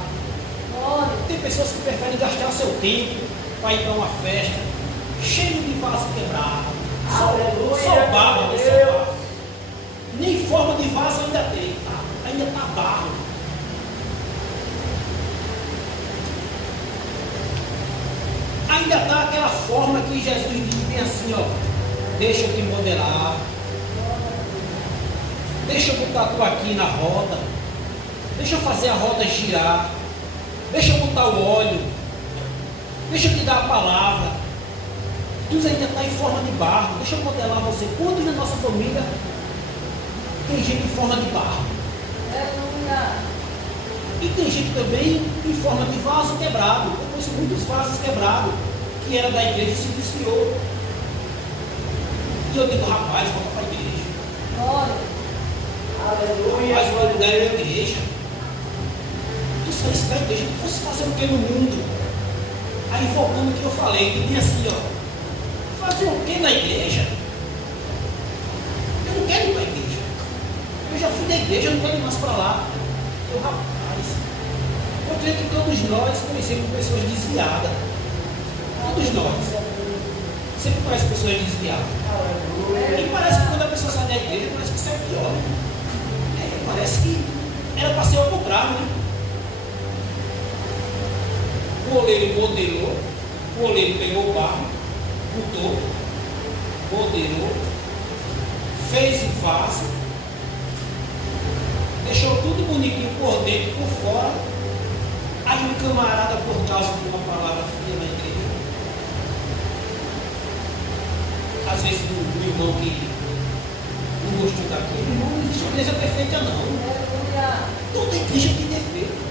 Tem pessoas que preferem gastar seu tempo para ir para uma festa cheio de vaso quebrado. Só barro nesse vaso. Nem forma de vaso ainda tem, tá? Ainda está barro. Ainda está aquela forma que Jesus diz bem assim, ó. Deixa eu te modelar. Deixa eu botar tu aqui na roda. Deixa eu fazer a roda girar. Deixa eu botar o óleo. Deixa eu te dar a palavra. Deus ainda está em forma de barro. Deixa eu modelar você. Quantos na nossa família tem gente em forma de barro? E tem gente também em forma de vaso quebrado. Eu conheço muitos vasos quebrados que era da igreja e se desfiou. E eu digo, rapaz, volta para a igreja. Aleluia. Mas o lugar é a igreja. Tu saísse da igreja, tu fosse fazer o que no mundo? Aí voltando o que eu falei, ele diz assim, ó. Fazer o que na igreja? Eu não quero ir para a igreja. Eu já fui da igreja, eu não quero ir mais para lá. Eu, rapaz, eu creio que todos nós conhecemos pessoas desviadas. Todos nós. Sempre conhece pessoas desviadas. E parece que quando a pessoa sai da igreja, parece que sai pior. Parece que era para ser ao contrário, né? O oleiro modelou, o oleiro pegou o barro, botou, modelou, fez o vaso, deixou tudo bonitinho por dentro e por fora. Aí um camarada, por causa de uma palavra fria na igreja, às vezes do irmão que não gostou daquilo, irmão, não existe igreja perfeita não. Toda igreja tem defeito.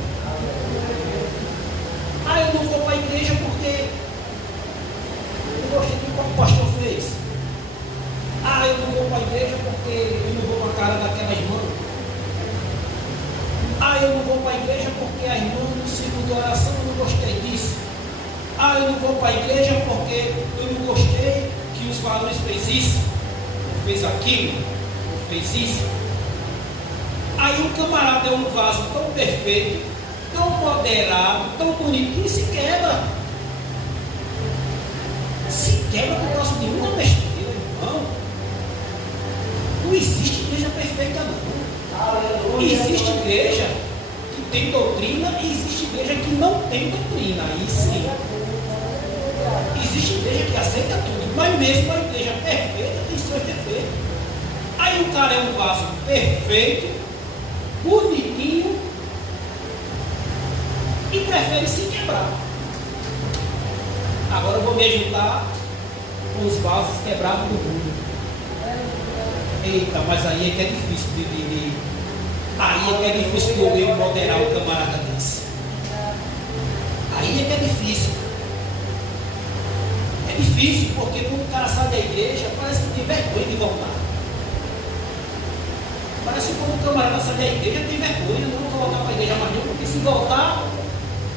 Ah, eu não vou para a igreja porque eu gostei do que o pastor fez. Ah, eu não vou para a igreja porque eu não vou com a cara daquela irmã. Ah, eu não vou para a igreja porque a irmã no círculo de oração eu não gostei disso. Ah, eu não vou para a igreja porque eu não gostei que os varões fez isso, fez aquilo, fez isso. Aí um camarada é um vaso tão perfeito, tão moderado, tão bonitinho, se quebra. Se quebra por causa de uma besteira, irmão. Não existe igreja perfeita, não. Existe igreja que tem doutrina e existe igreja que não tem doutrina. Aí sim. Existe igreja que aceita tudo, mas mesmo a igreja perfeita tem seus defeitos. Aí o cara é um vaso perfeito, bonitinho, e prefere se quebrar. Agora eu vou me ajudar com os vasos quebrados do mundo. Eita, mas aí é que é difícil aí é que é difícil eu moderar o camarada desse. Aí é que é difícil. É difícil porque quando o cara sai da igreja, parece que tem vergonha de voltar. Parece que quando o camarada sai da igreja, tem vergonha, não vou voltar para a igreja mais não, porque se voltar,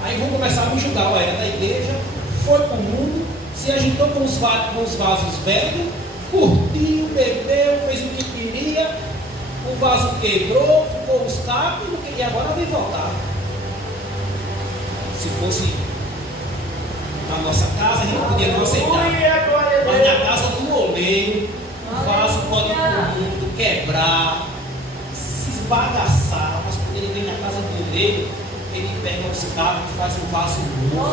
aí vão começar a me julgar. Olha, era da igreja, foi para o mundo, se agitou com os vasos velhos, curtiu, bebeu, fez o que queria, o vaso quebrou, ficou nos cacos e agora vem voltar. Se fosse na nossa casa, a gente podia não aceitar. Mas na casa do oleiro, o vaso pode ir para o mundo, quebrar, se esbagaçar, mas quando ele vem na casa do oleiro, ele pega os cacos e faz um vaso novo.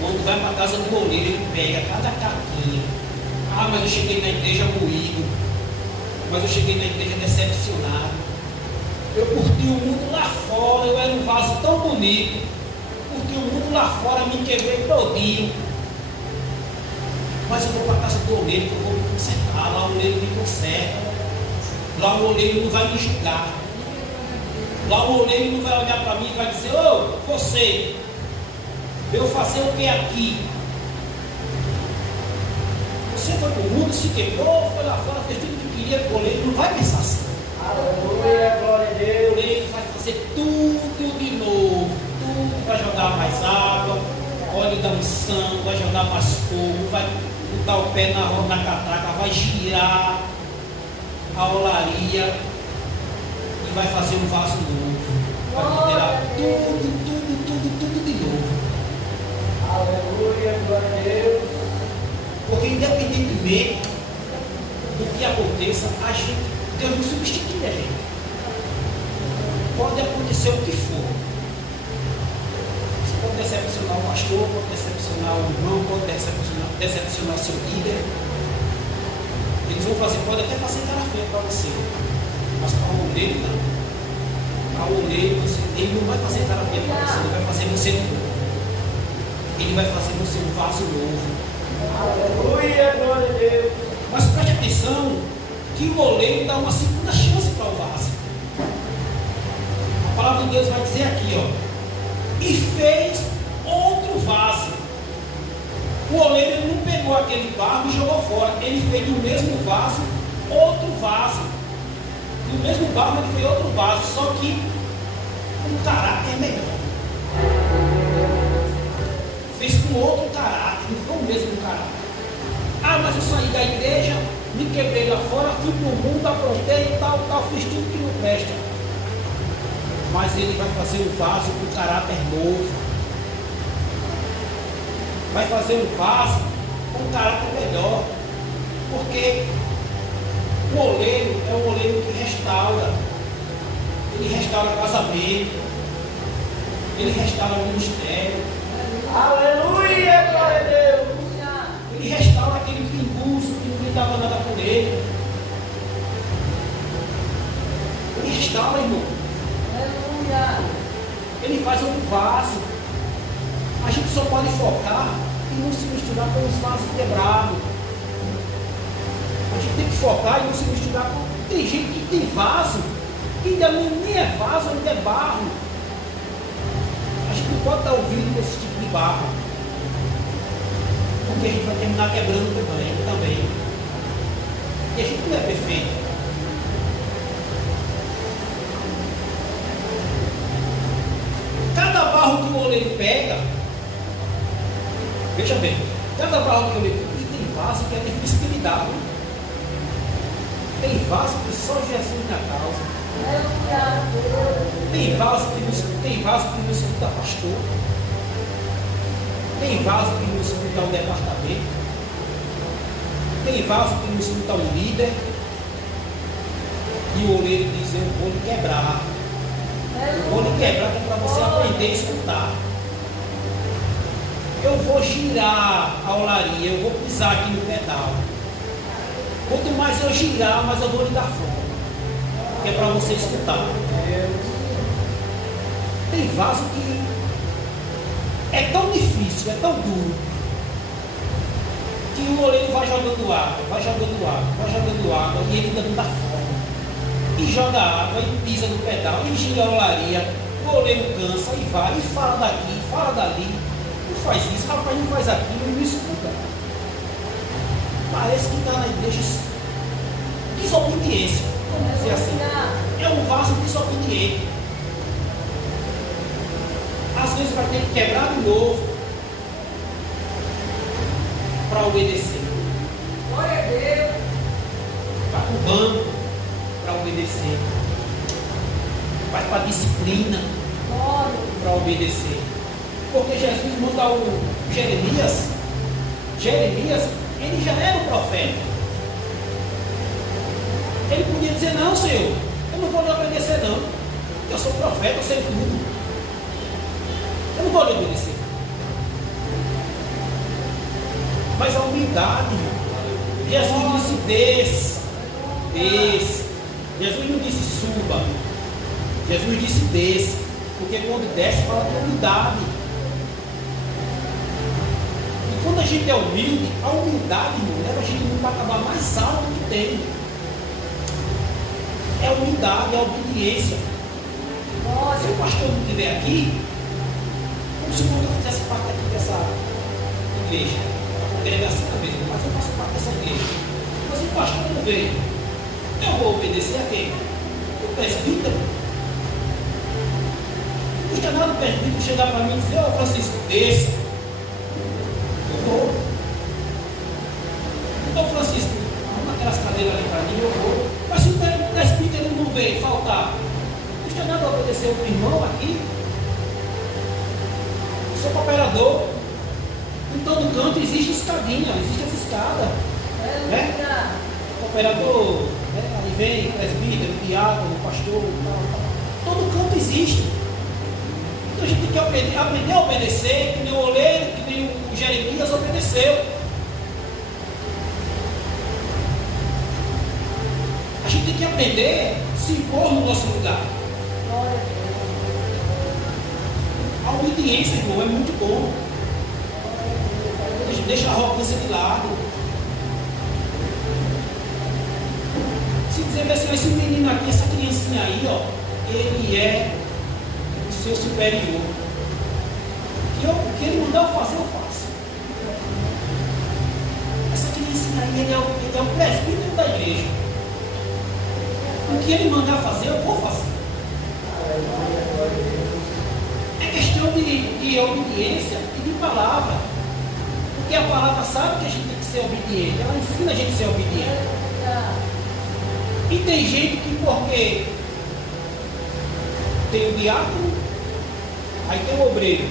Quando vai para a casa do oleiro, ele pega cada caquinho. Ah, mas eu cheguei na igreja moído. Mas eu cheguei na igreja decepcionado. Eu curti o mundo lá fora, eu era um vaso tão bonito. Curti o mundo lá fora, me quebrei todinho. Mas eu vou para a casa do oleiro, que eu vou me consertar. Lá o oleiro me conserta. Lá o oleiro não vai me julgar. Lá o oleiro não vai olhar para mim e vai dizer: ô, você, eu fazer o que aqui? Você foi para o mundo, se quebrou, foi lá fora, fez tudo o que queria. O oleiro não vai pensar assim. Aleluia, glória a Deus. O oleiro vai fazer tudo de novo. Tudo, vai jogar mais água, óleo da unção, vai jogar mais fogo, vai botar o pé na catraca, vai girar a olaria e vai fazer um vaso novo. Vai moderar tudo de novo. Aleluia, glória a Deus. Porque independentemente do que aconteça, Deus não substitui a gente. Pode acontecer o que for. Você pode decepcionar o pastor, pode decepcionar o irmão, pode decepcionar o seu líder. Eles vão fazer, pode até fazer cara feia para você. Mas para o oleiro não. Para o oleiro, ele não vai fazer cara feia para você, ele vai fazer você de novo. Ele vai fazer você um vaso novo. Aleluia, glória a Deus. Mas preste atenção que o oleiro dá uma segunda chance para o vaso. A palavra de Deus vai dizer aqui, ó, e fez outro vaso. O oleiro não pegou aquele barro e jogou fora. Ele fez do mesmo vaso outro vaso. Do mesmo barro ele fez outro vaso, só que um caráter melhor. Fez com outro caráter, não foi o mesmo caráter. Ah, mas eu saí da igreja, me quebrei lá fora, fui para o mundo, aprontei e tal, fiz tudo que não presta. Mas ele vai fazer um vaso com caráter novo. Vai fazer um vaso com caráter melhor. Porque o oleiro é um oleiro que restaura. Ele restaura casamento. Ele restaura o ministério. Aleluia, glória a Deus. Ele restaura aquele pinguço que não dava nada por ele. Ele restaura, irmão. Ele faz um vaso. A gente só pode focar e não se misturar com os vasos quebrados. A gente tem que focar e não se misturar com. Tem gente que tem vaso, que ainda nem é vaso, ainda é barro. A gente não pode estar ouvindo esse tipo de barro. Porque a gente vai terminar quebrando também. E a gente não é perfeito. Cada barro que o oleiro pega, veja bem, cada barro que o oleiro pega, e tem vaso que é difícil de lidar. Tem vaso que só Jesus na causa. Tem vaso que não escuta pastor. Tem vaso que não escuta o departamento. Tem vaso que não escuta o líder. E E o oleiro diz: eu vou lhe quebrar. Eu vou lhe quebrar, que é para você aprender a escutar. Eu vou girar a olaria, eu vou pisar aqui no pedal. Quanto mais eu girar, mais eu vou lhe dar forma. Que é para você escutar. Tem vaso que é tão difícil, é tão duro, que o oleiro vai jogando água, vai jogando água, vai jogando água, e ele ainda não dá forma. E joga água, e pisa no pedal, e gira a olaria, o oleiro cansa, e vai, e fala daqui, fala dali. Não faz isso, rapaz, não faz aquilo, ele não escuta. Parece que está na igreja desobediência. Vamos dizer assim. É um vaso desobediente. Às vezes vai ter que quebrar de novo para obedecer. Glória a Deus. Vai para o banco para obedecer. Vai para a disciplina para obedecer. Porque Jesus manda o Jeremias. Jeremias, ele já era um profeta. Ele podia dizer: não, Senhor, eu não vou lhe obedecer não. Porque eu sou profeta, eu sei tudo. Eu não vou lhe obedecer. Mas a humildade, Jesus disse: desça, desça. Jesus não disse suba. Jesus disse desça. Porque quando desce, fala de humildade. E quando a gente é humilde, a humildade, irmão, leva a gente no patamar mais alto que tem. É a humildade, é a obediência. Se o pastor não estiver aqui, como se eu fizesse parte aqui dessa igreja, a congregação também, mas eu faço parte dessa igreja. Mas se o pastor não veio, eu vou obedecer a quem? O presbítero. Não custa nada o presbítero chegar para mim e dizer: ô Francisco, desça. Eu vou. Então, Francisco, arruma aquelas cadeiras ali para mim, eu vou. Mas se o presbítero não veio faltar, não custa nada obedecer o irmão aqui. Sou cooperador. Em todo canto existe escadinha, existe essa escada. Né? Cooperador, né? Aí vem presbítero, diácono, pastor, tal. Todo canto existe. Então a gente tem que aprender a obedecer, que nem o oleiro, que nem o Jeremias obedeceu. A gente tem que aprender a se impor no nosso lugar. A obediência, irmão, é muito bom. Deixa a arrogância de lado. Se dizer assim: esse menino aqui, essa criancinha aí, ó, ele é o seu superior. O que ele mandar eu fazer, eu faço. Essa criancinha aí, ele é o presbítero da igreja. O que ele mandar fazer, eu vou fazer. É questão de obediência e de palavra. Porque a palavra sabe que a gente tem que ser obediente. Ela ensina a gente a ser obediente. E tem gente que, porque tem o diácono, aí tem o obreiro,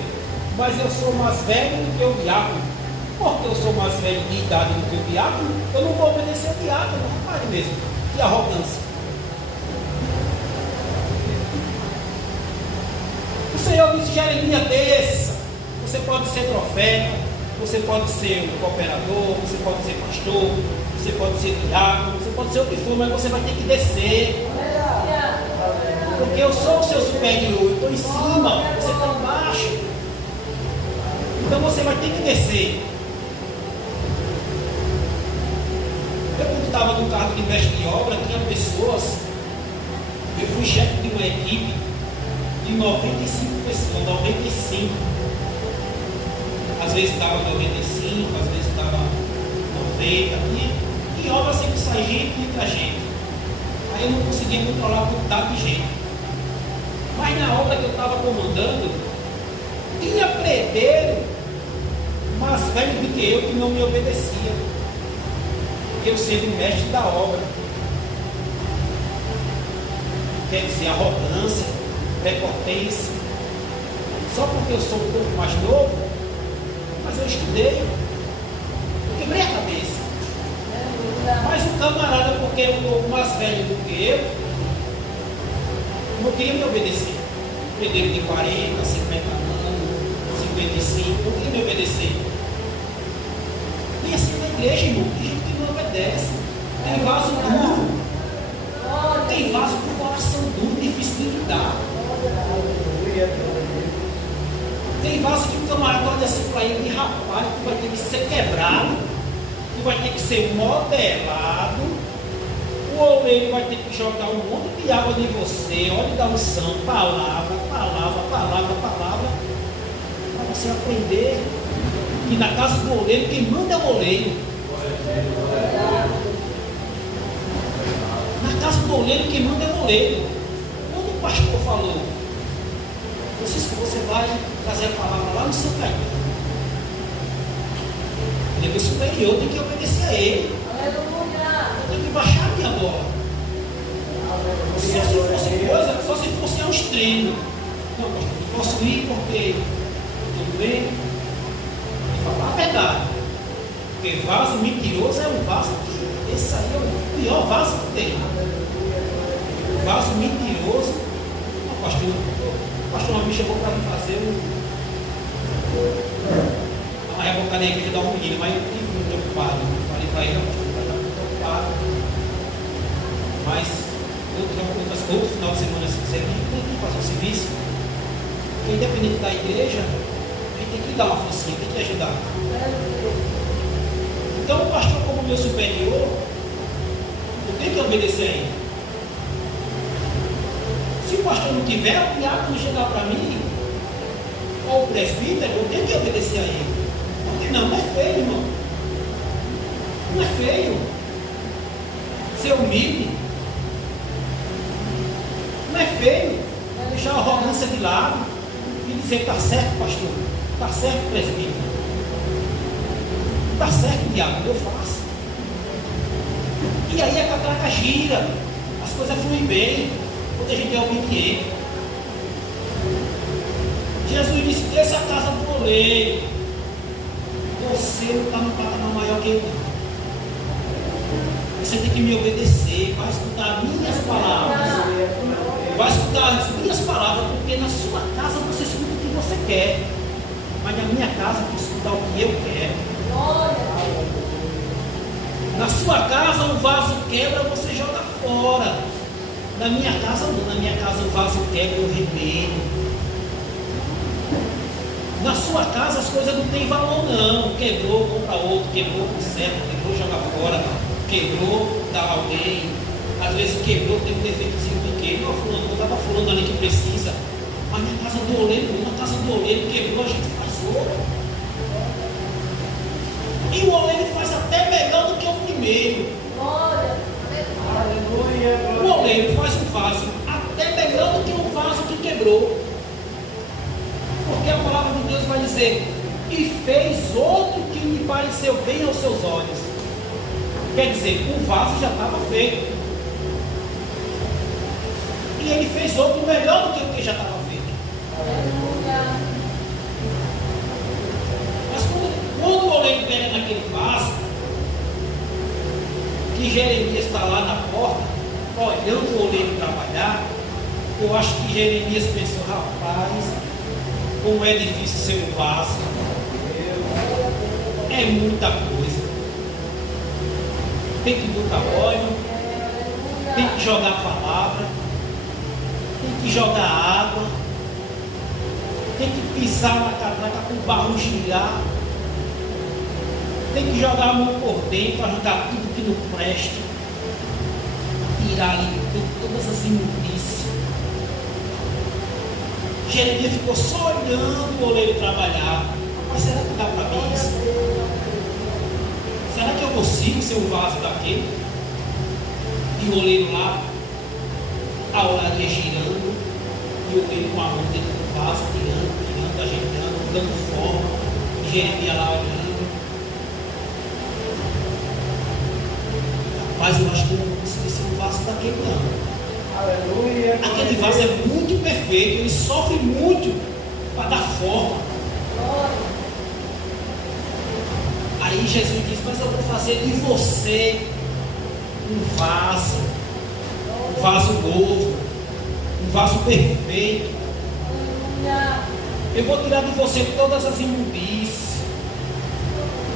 mas eu sou mais velho do que o diácono. Porque eu sou mais velho de idade do que o diácono, eu não vou obedecer ao diácono. Rapaz mesmo, que arrogância. O Senhor disse: Jeremias, desça. Você pode ser profeta, você pode ser um cooperador, você pode ser pastor, você pode ser diácono, você pode ser o que for, mas você vai ter que descer. Porque eu sou o seu superior, eu estou em cima, você está embaixo. Então você vai ter que descer. Eu, quando estava no cargo de mestre de obra, tinha pessoas. Eu fui chefe de uma equipe de 95 pessoas, 95. Às vezes estava 95, às vezes estava 90. E em obra sempre sai gente e entra gente. Aí eu não conseguia controlar a quantidade de gente. Mas na obra que eu estava comandando, tinha preteiro mais velho do que eu que não me obedecia. Eu sendo mestre da obra. Quer dizer, arrogância, prepotência. Só porque eu sou um pouco mais novo, mas eu estudei, eu quebrei a cabeça. Mas o camarada, porque é um pouco mais velho do que eu, não queria me obedecer. Pedreiro de 40, 50 anos, 55, não queria me obedecer. E assim na igreja, irmão, tem gente que não obedece. Tem vaso duro. Tem vaso com coração duro, difícil de lidar. Tem vaso que o camarada olha assim para ele, rapaz, tu vai ter que ser quebrado, tu vai ter que ser modelado, o oleiro vai ter que jogar um monte de água em você, óleo da unção, palavra, para você aprender que na casa do oleiro, quem manda é o oleiro. Na casa do oleiro, quem manda é o oleiro. Quando o pastor falou, você vai trazer a palavra lá no São Caetano, ele é meu superior, eu tenho que obedecer a ele. Eu tenho que baixar a minha bola. Só se fosse ao extremo. Não, pastor, não posso ir porque tudo bem. E falar a verdade. Porque vaso mentiroso é um vaso que esse aí é o pior vaso que tem. Vaso mentiroso. Não, pastor, o pastor me chamou para me fazer uma rebocada na igreja da menina, mas eu fiquei muito preocupado. Falei para ele, pastor, eu estava muito preocupado. Mas outro final de semana, se quiser vir aqui fazer um serviço, porque independente da igreja, a gente tem que dar uma forcinha, tem que ajudar. Então o pastor, como meu superior, eu tenho que obedecer a ele. Se o pastor não tiver, o diácono chegar para mim, ou o presbítero, eu tenho que obedecer a ele. Porque não é feio, irmão. Não é feio ser humilde. Não é feio deixar a arrogância de lado e dizer: está certo, pastor, está certo, presbítero, está certo, diácono, eu faço. E aí a catraca gira, as coisas fluem bem, quando a gente é obediente. Jesus disse: desça a casa do oleiro. Você não está no patamar maior que eu. Você tem que me obedecer, vai escutar minhas palavras. Vai escutar as minhas palavras, porque na sua casa você escuta o que você quer. Mas na minha casa eu vou escutar o que eu quero. Na sua casa o vaso quebra, você joga fora. Na minha casa não, na minha casa o vaso quebra, eu remendo. Na sua casa as coisas não têm valor não. Quebrou, compra outro, quebrou, conserta, quebrou, joga fora, quebrou, dá alguém. Às vezes quebrou, tem um defeitozinho pequeno. Não, fulano, não dá para fulano ali que precisa. Mas na casa do oleiro, na casa do oleiro quebrou, a gente faz outro. E o oleiro faz até melhor do que o primeiro. O oleiro faz um vaso até melhor do que o vaso que quebrou. Porque a palavra de Deus vai dizer: e fez outro que lhe pareceu bem aos seus olhos. Quer dizer, o vaso já estava feito. E ele fez outro melhor do que o que já estava feito. Mas quando o oleiro pega naquele vaso, que Jeremias está lá na porta, olhando o oleiro trabalhar, eu acho que Jeremias pensou: rapaz, como é difícil ser um vaso. É muita coisa. Tem que botar óleo, tem que jogar a palavra, tem que jogar água, tem que pisar na catraca para o barro girar, tem que jogar a mão por dentro, ajudar tudo que não presta, tirar ali todas as imundícias. Jeremias ficou só olhando o oleiro trabalhar. Mas será que dá para mim isso? Será que eu consigo ser um vaso daquele? E o oleiro lá, a olaria girando, e o oleiro com a mão dentro do vaso, tirando, ajeitando, dando forma, e Jeremias lá olhando. Mas eu acho que eu não vou conseguir ser um vaso daquele não. Aleluia. Aquele vaso é muito perfeito, ele sofre muito para dar forma. Aí Jesus diz: mas eu vou fazer de você um vaso novo, um um vaso perfeito. Eu vou tirar de você todas as imundícias.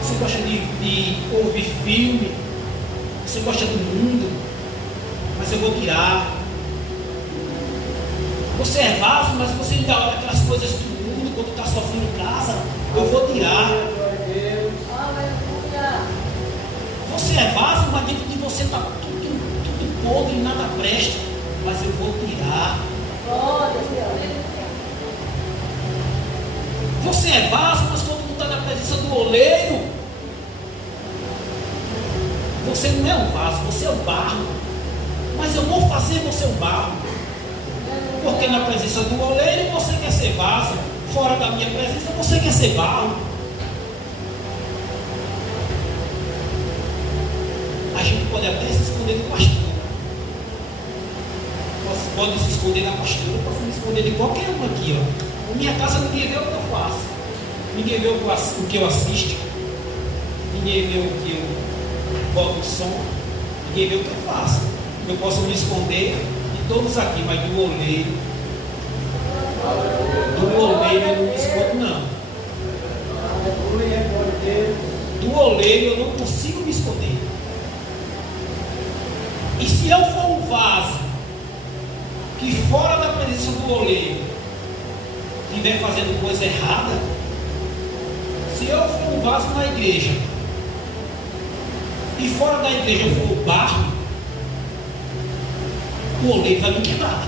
Você gosta de ouvir filme, você gosta do mundo, mas eu vou tirar. Você é vaso, mas você ainda olha aquelas coisas do mundo quando está sofrendo em casa, eu vou tirar. Você é vaso, mas dentro de você está tudo podre e nada presta, mas eu vou tirar. Você é vaso, mas quando não está na presença do oleiro, você não é um vaso, você é um barro. Mas eu vou fazer você um barro. Porque na presença do oleiro você quer ser vaso, fora da minha presença você quer ser barro. A gente pode até se esconder de pastor. Pode se esconder da pastora, pode se esconder de qualquer um aqui, ó. Na minha casa ninguém vê o que eu faço, ninguém vê o que eu assisto, ninguém vê o que eu boto o som, ninguém vê o que eu faço. Eu posso me esconder de todos aqui, mas do oleiro eu não me escondo, não. Do oleiro eu não consigo me esconder. E se eu for um vaso que fora da presença do oleiro estiver fazendo coisa errada, se eu for um vaso na igreja e fora da igreja eu for o barro, o oleiro vai me quebrar.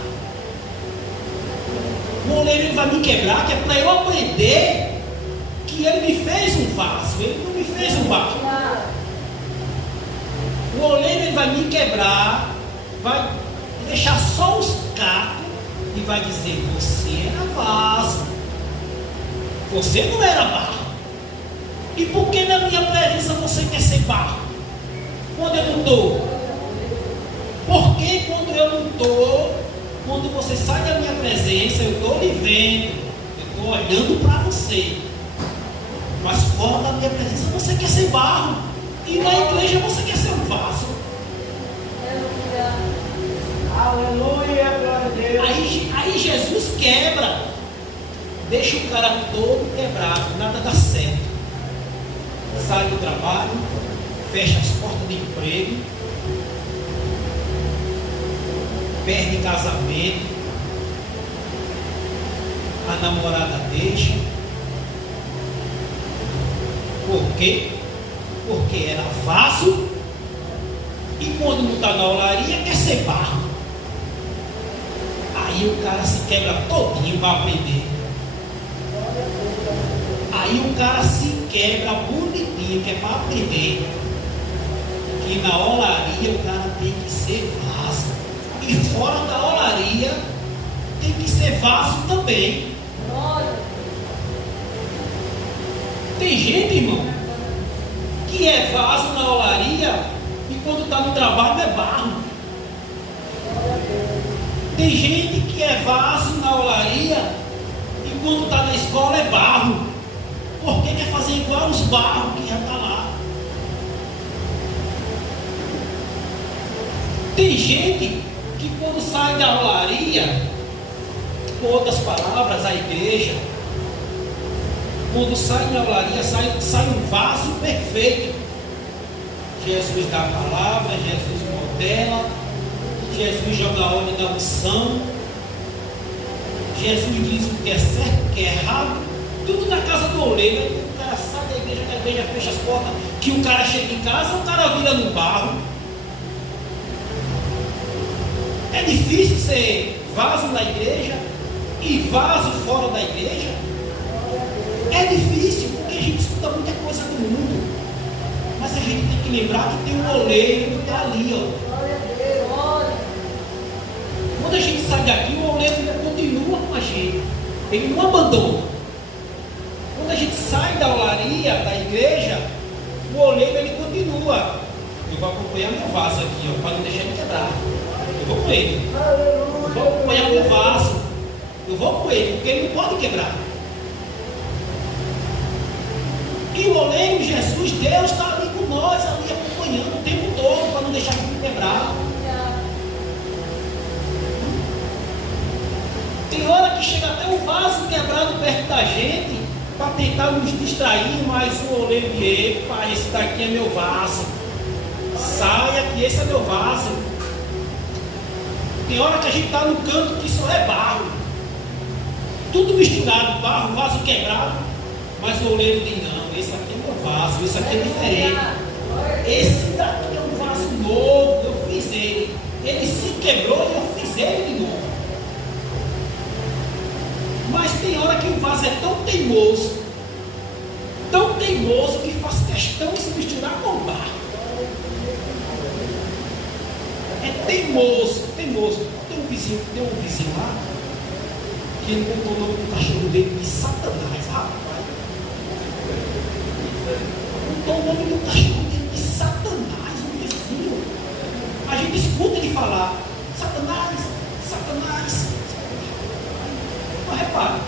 O oleiro vai me quebrar, que é para eu aprender que ele me fez um vaso, ele não me fez um barro. O oleiro ele vai me quebrar, vai deixar só os cacos e vai dizer: você era vaso, você não era barro. E por que na minha presença você quer ser barro? Quando eu não estou? Porque quando eu não estou, quando você sai da minha presença, eu estou lhe vendo, eu estou olhando para você. Mas fora da minha presença você quer ser barro. E na igreja você quer ser um vaso. Aleluia, glória a Deus. Aí Jesus quebra, deixa o cara todo quebrado, nada dá certo. Sai do trabalho, fecha as portas de emprego, perde casamento, a namorada deixa. Por quê? Porque era vaso e quando não está na olaria quer ser barro. Aí o cara se quebra todinho para aprender. Aí o cara se quebra bonitinho, que é para aprender que na olaria o cara tem que ser vaso. E fora da olaria tem que ser vaso também. Tem gente, irmão, que é vaso na olaria e quando está no trabalho é barro. Tem gente que é vaso na olaria e quando está na escola é barro. Porque quer fazer igual os barros que já está lá. Tem gente que quando sai da olaria, com outras palavras, a igreja, quando sai da olaria, sai um vaso perfeito. Jesus dá a palavra, Jesus modela, Jesus joga óleo da unção, Jesus diz o que é certo, o que é errado, tudo na casa do oleiro. Aí o cara sai da igreja, que a igreja fecha as portas, que o cara chega em casa, o cara vira no barro. É difícil ser vaso na igreja e vaso fora da igreja. É difícil, porque a gente escuta muita coisa do mundo. Mas a gente tem que lembrar que tem um oleiro que está ali, ó. Quando a gente sai daqui, o oleiro continua com a gente. Ele não abandona. Quando a gente sai da olaria, da igreja, o oleiro ele continua. Eu vou acompanhar meu vaso aqui, ó, para não deixar ele quebrar. Eu vou com ele. Eu vou acompanhar meu vaso. Eu vou com ele, porque ele não pode quebrar. E o oleiro, Jesus, Deus está ali com nós, ali acompanhando o tempo todo, para não deixar ele quebrar. que chega até o vaso quebrado perto da gente para tentar nos distrair, mas o oleiro diz: epa, esse daqui é meu vaso. Saia que esse é meu vaso. Tem hora que a gente está no canto que só é barro. Tudo misturado, barro, vaso quebrado. Mas o oleiro diz: não, esse aqui é meu vaso, esse aqui é diferente. Esse daqui é um vaso novo, eu fiz ele. Ele se quebrou e eu fiz ele de novo. Mas tem hora que o vaso é tão teimoso que faz questão de se misturar com o barro. É teimoso. Tem um vizinho lá que ele botou o nome do cachorro dele de Satanás, rapaz. Botou o nome do cachorro dele de Satanás, um vizinho. A gente escuta ele falar: Satanás. Mas repare,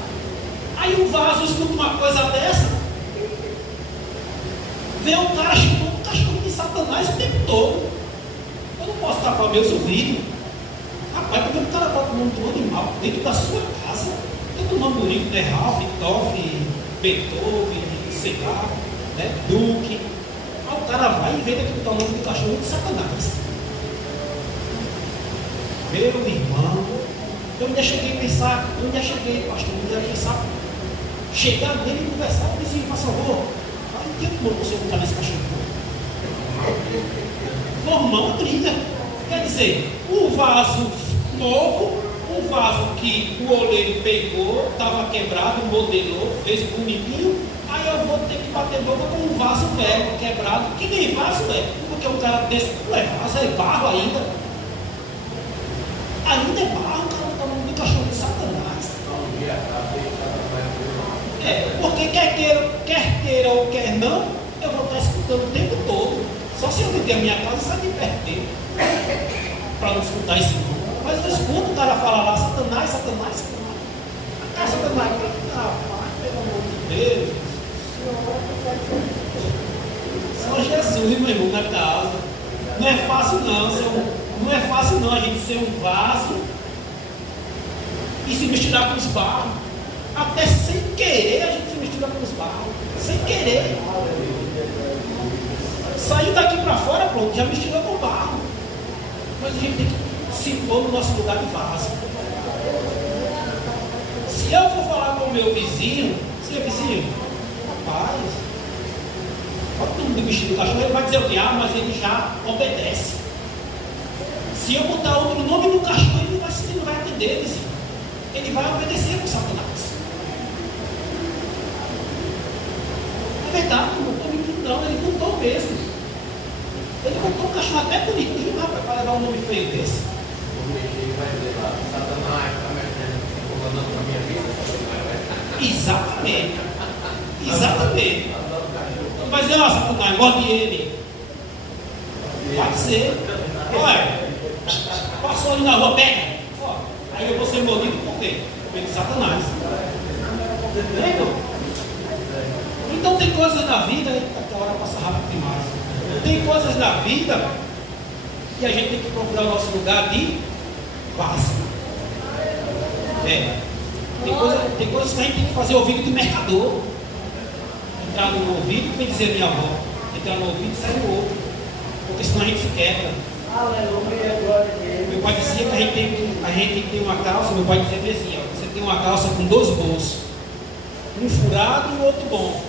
aí o vaso escuta uma coisa dessa, vê um cara chamando o cachorro de Satanás o tempo todo. Eu não posso tapar meus ouvidos. Rapaz, porque o cara bota o nome do animal dentro da sua casa. Todo nome bonito, né? Ralph, Toff, Beethoven, sei lá, né? Duque. Aí o cara vai e vê que está o nome do cachorro de Satanás. Meu irmão, eu ainda cheguei a pensar, pastor, chegar nele e conversar com o vizinho: por favor, não tem como você botar nesse cachorro. Formar uma briga. Quer dizer, o vaso novo, o vaso que o oleiro pegou, estava quebrado, modelou, fez bonitinho, aí eu vou ter que bater boca com um vaso velho, quebrado, que nem vaso é, porque um cara desse não é vaso, é barro ainda. Ainda é barro, o cara está no cachorro de Satanás. Porque quer queira ou quer não, eu vou estar escutando o tempo todo. Só se eu vender a minha casa e sair de perto dele, para não escutar isso. Mas eu escuto o cara falar lá: Satanás. Ah, Satanás, rapaz, pelo amor de Deus. Só Jesus, meu irmão, na casa. Não é fácil não, a gente ser um vaso e se misturar com os barros. Até sem querer a gente se mistura com os barros. Sem querer. Saiu daqui para fora, pronto, já misturou com o barro. Mas a gente tem que se pôr no nosso lugar de vaso. Se eu for falar com o meu vizinho, rapaz, olha o nome do bichinho do cachorro, ele vai dizer o que há, mas ele já obedece. Se eu botar outro nome no cachorro, ele não vai atender, vizinho. Ele vai obedecer para o Satanás. É verdade, não estou mentindo não, ele contou mesmo. Ele botou um cachorro até bonitinho, rapaz, para levar um nome feio desse. Satanás está comandando a minha vida. Exatamente. Mas não, Satanás, morde ele. Pode ser. Olha, passou ali na rua, pega. Aí eu vou ser mordido por quê? Pelo Satanás. Então tem coisas na vida, a hora passa rápido demais. Tem coisas na vida que a gente tem que procurar o nosso lugar de vaso. Tem coisas que a gente tem que fazer ouvido de mercador. Entrar no ouvido, vem dizer minha avó. Entrar no ouvido e sair no outro. Porque senão a gente se quebra. Aleluia, glória a Deus. Meu pai dizia que a gente tem que ter uma calça. Meu pai dizia assim: ó, você tem uma calça com 2 bolsos, um furado e o outro bom.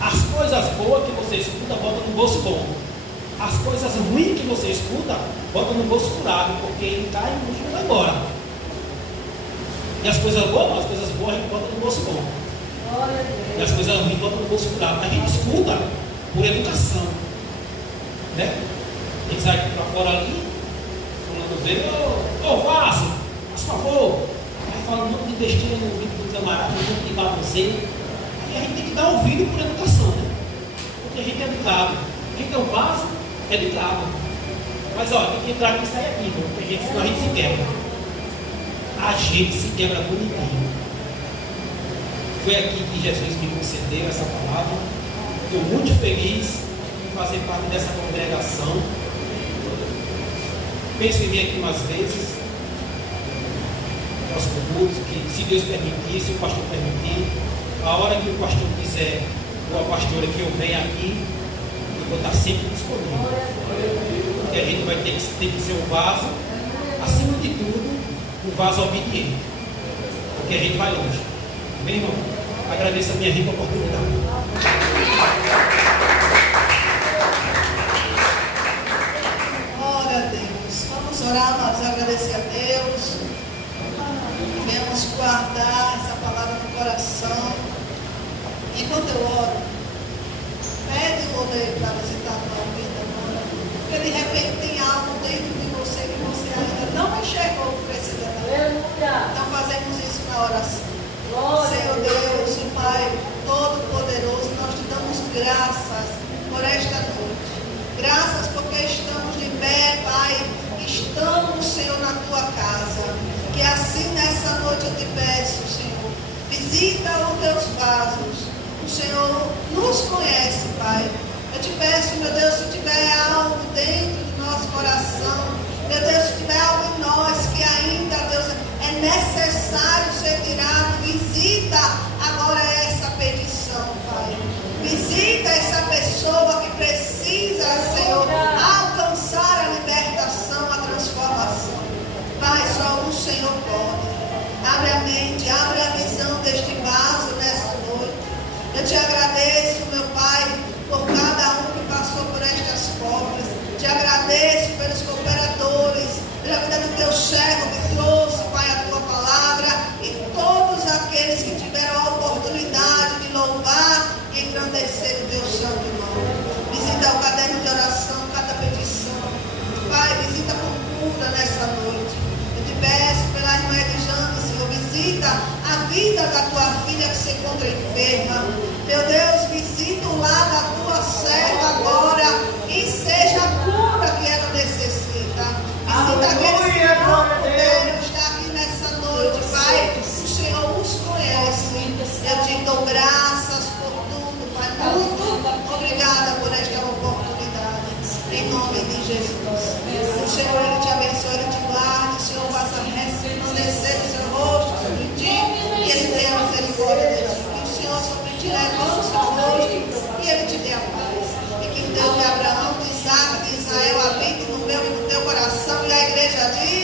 As coisas boas que você escuta, bota no bolso bom. As coisas ruins que você escuta, bota no bolso furado, porque ele cai e o vai embora. E as coisas boas a gente bota no bolso bom. E as coisas ruins bota no bolso furado. A gente escuta por educação, né? A gente sai para fora ali, falando dele: ô vaso, por favor. Aí fala um monte de besteira no ouvido do camarada, um monte de baboseiro. E a gente tem que dar ouvido por educação, né? Porque a gente é educado. A gente é um vaso educado. Mas ó, tem que entrar aqui e sair aqui, porque senão a gente se quebra. A gente se quebra bonitinho. Foi aqui que Jesus me concedeu essa palavra. Estou muito feliz em fazer parte dessa congregação. Penso em vir aqui umas vezes. próximo culto, que se Deus permitir, se o pastor permitir, a hora que o pastor quiser, ou a pastora que eu venha aqui, eu vou estar sempre disponível. Porque a gente vai ter que ser um vaso, acima de tudo, um vaso obediente. Porque a gente vai longe. Amém, irmão? Agradeço a minha rica oportunidade. Glória a Deus. Vamos orar, nós agradecer a Deus. Venhamos guardar essa palavra no coração. Enquanto eu oro, pede o poder para visitar a tua vida agora. Porque de repente tem algo dentro de você que você ainda não enxergou precisamente. Então fazemos isso na oração. Senhor Deus, o Pai Todo-Poderoso, nós te damos graças por esta noite. Graças porque estamos de pé, Pai. Estamos, Senhor, na tua casa. Que assim nessa noite eu te peço, Senhor, visita os teus vasos. O Senhor nos conhece, Pai. Eu te peço, meu Deus, se tiver algo dentro do nosso coração, meu Deus, se tiver algo em nós que ainda, Deus, é necessário ser tirado, visita agora essa petição, Pai. Visita essa pessoa que precisa, Senhor, alcançar a libertação, a transformação. Pai, só o Senhor pode. Abre a mente, abre a visão deste vaso nessa noite. Eu te agradeço, meu Pai, por cada um que passou por estas portas. Te agradeço pelos cooperadores, pela vida do teu servo que trouxe, Pai, a tua palavra, e todos aqueles que tiveram a oportunidade de louvar e engrandecer o teu santo nome. Visita o caderno de oração, cada petição. Pai, visita com cura nessa noite. Eu te peço pela irmã Edjane, Senhor, visita a vida da tua filha que se encontra enferma. Meu Deus, visita o lar da tua serva agora e seja a cura que ela necessita. Visita aqueles que não puderam estar aqui nessa noite, Pai. O Senhor os conhece. Eu te dou graças por tudo, Pai. Muito obrigada por esta oportunidade. Em nome de Jesus. O Senhor, Ele te abençoe, Ele te guarde. O Senhor faça resplandecer o seu rosto sobre ti e Ele tenha misericórdia de ti. Que o Senhor sobre ti levante o seu rosto e Ele te dê a paz. E que o Deus de Abraão, de Isaac, de Israel habite no meu e no teu coração. E a igreja diz: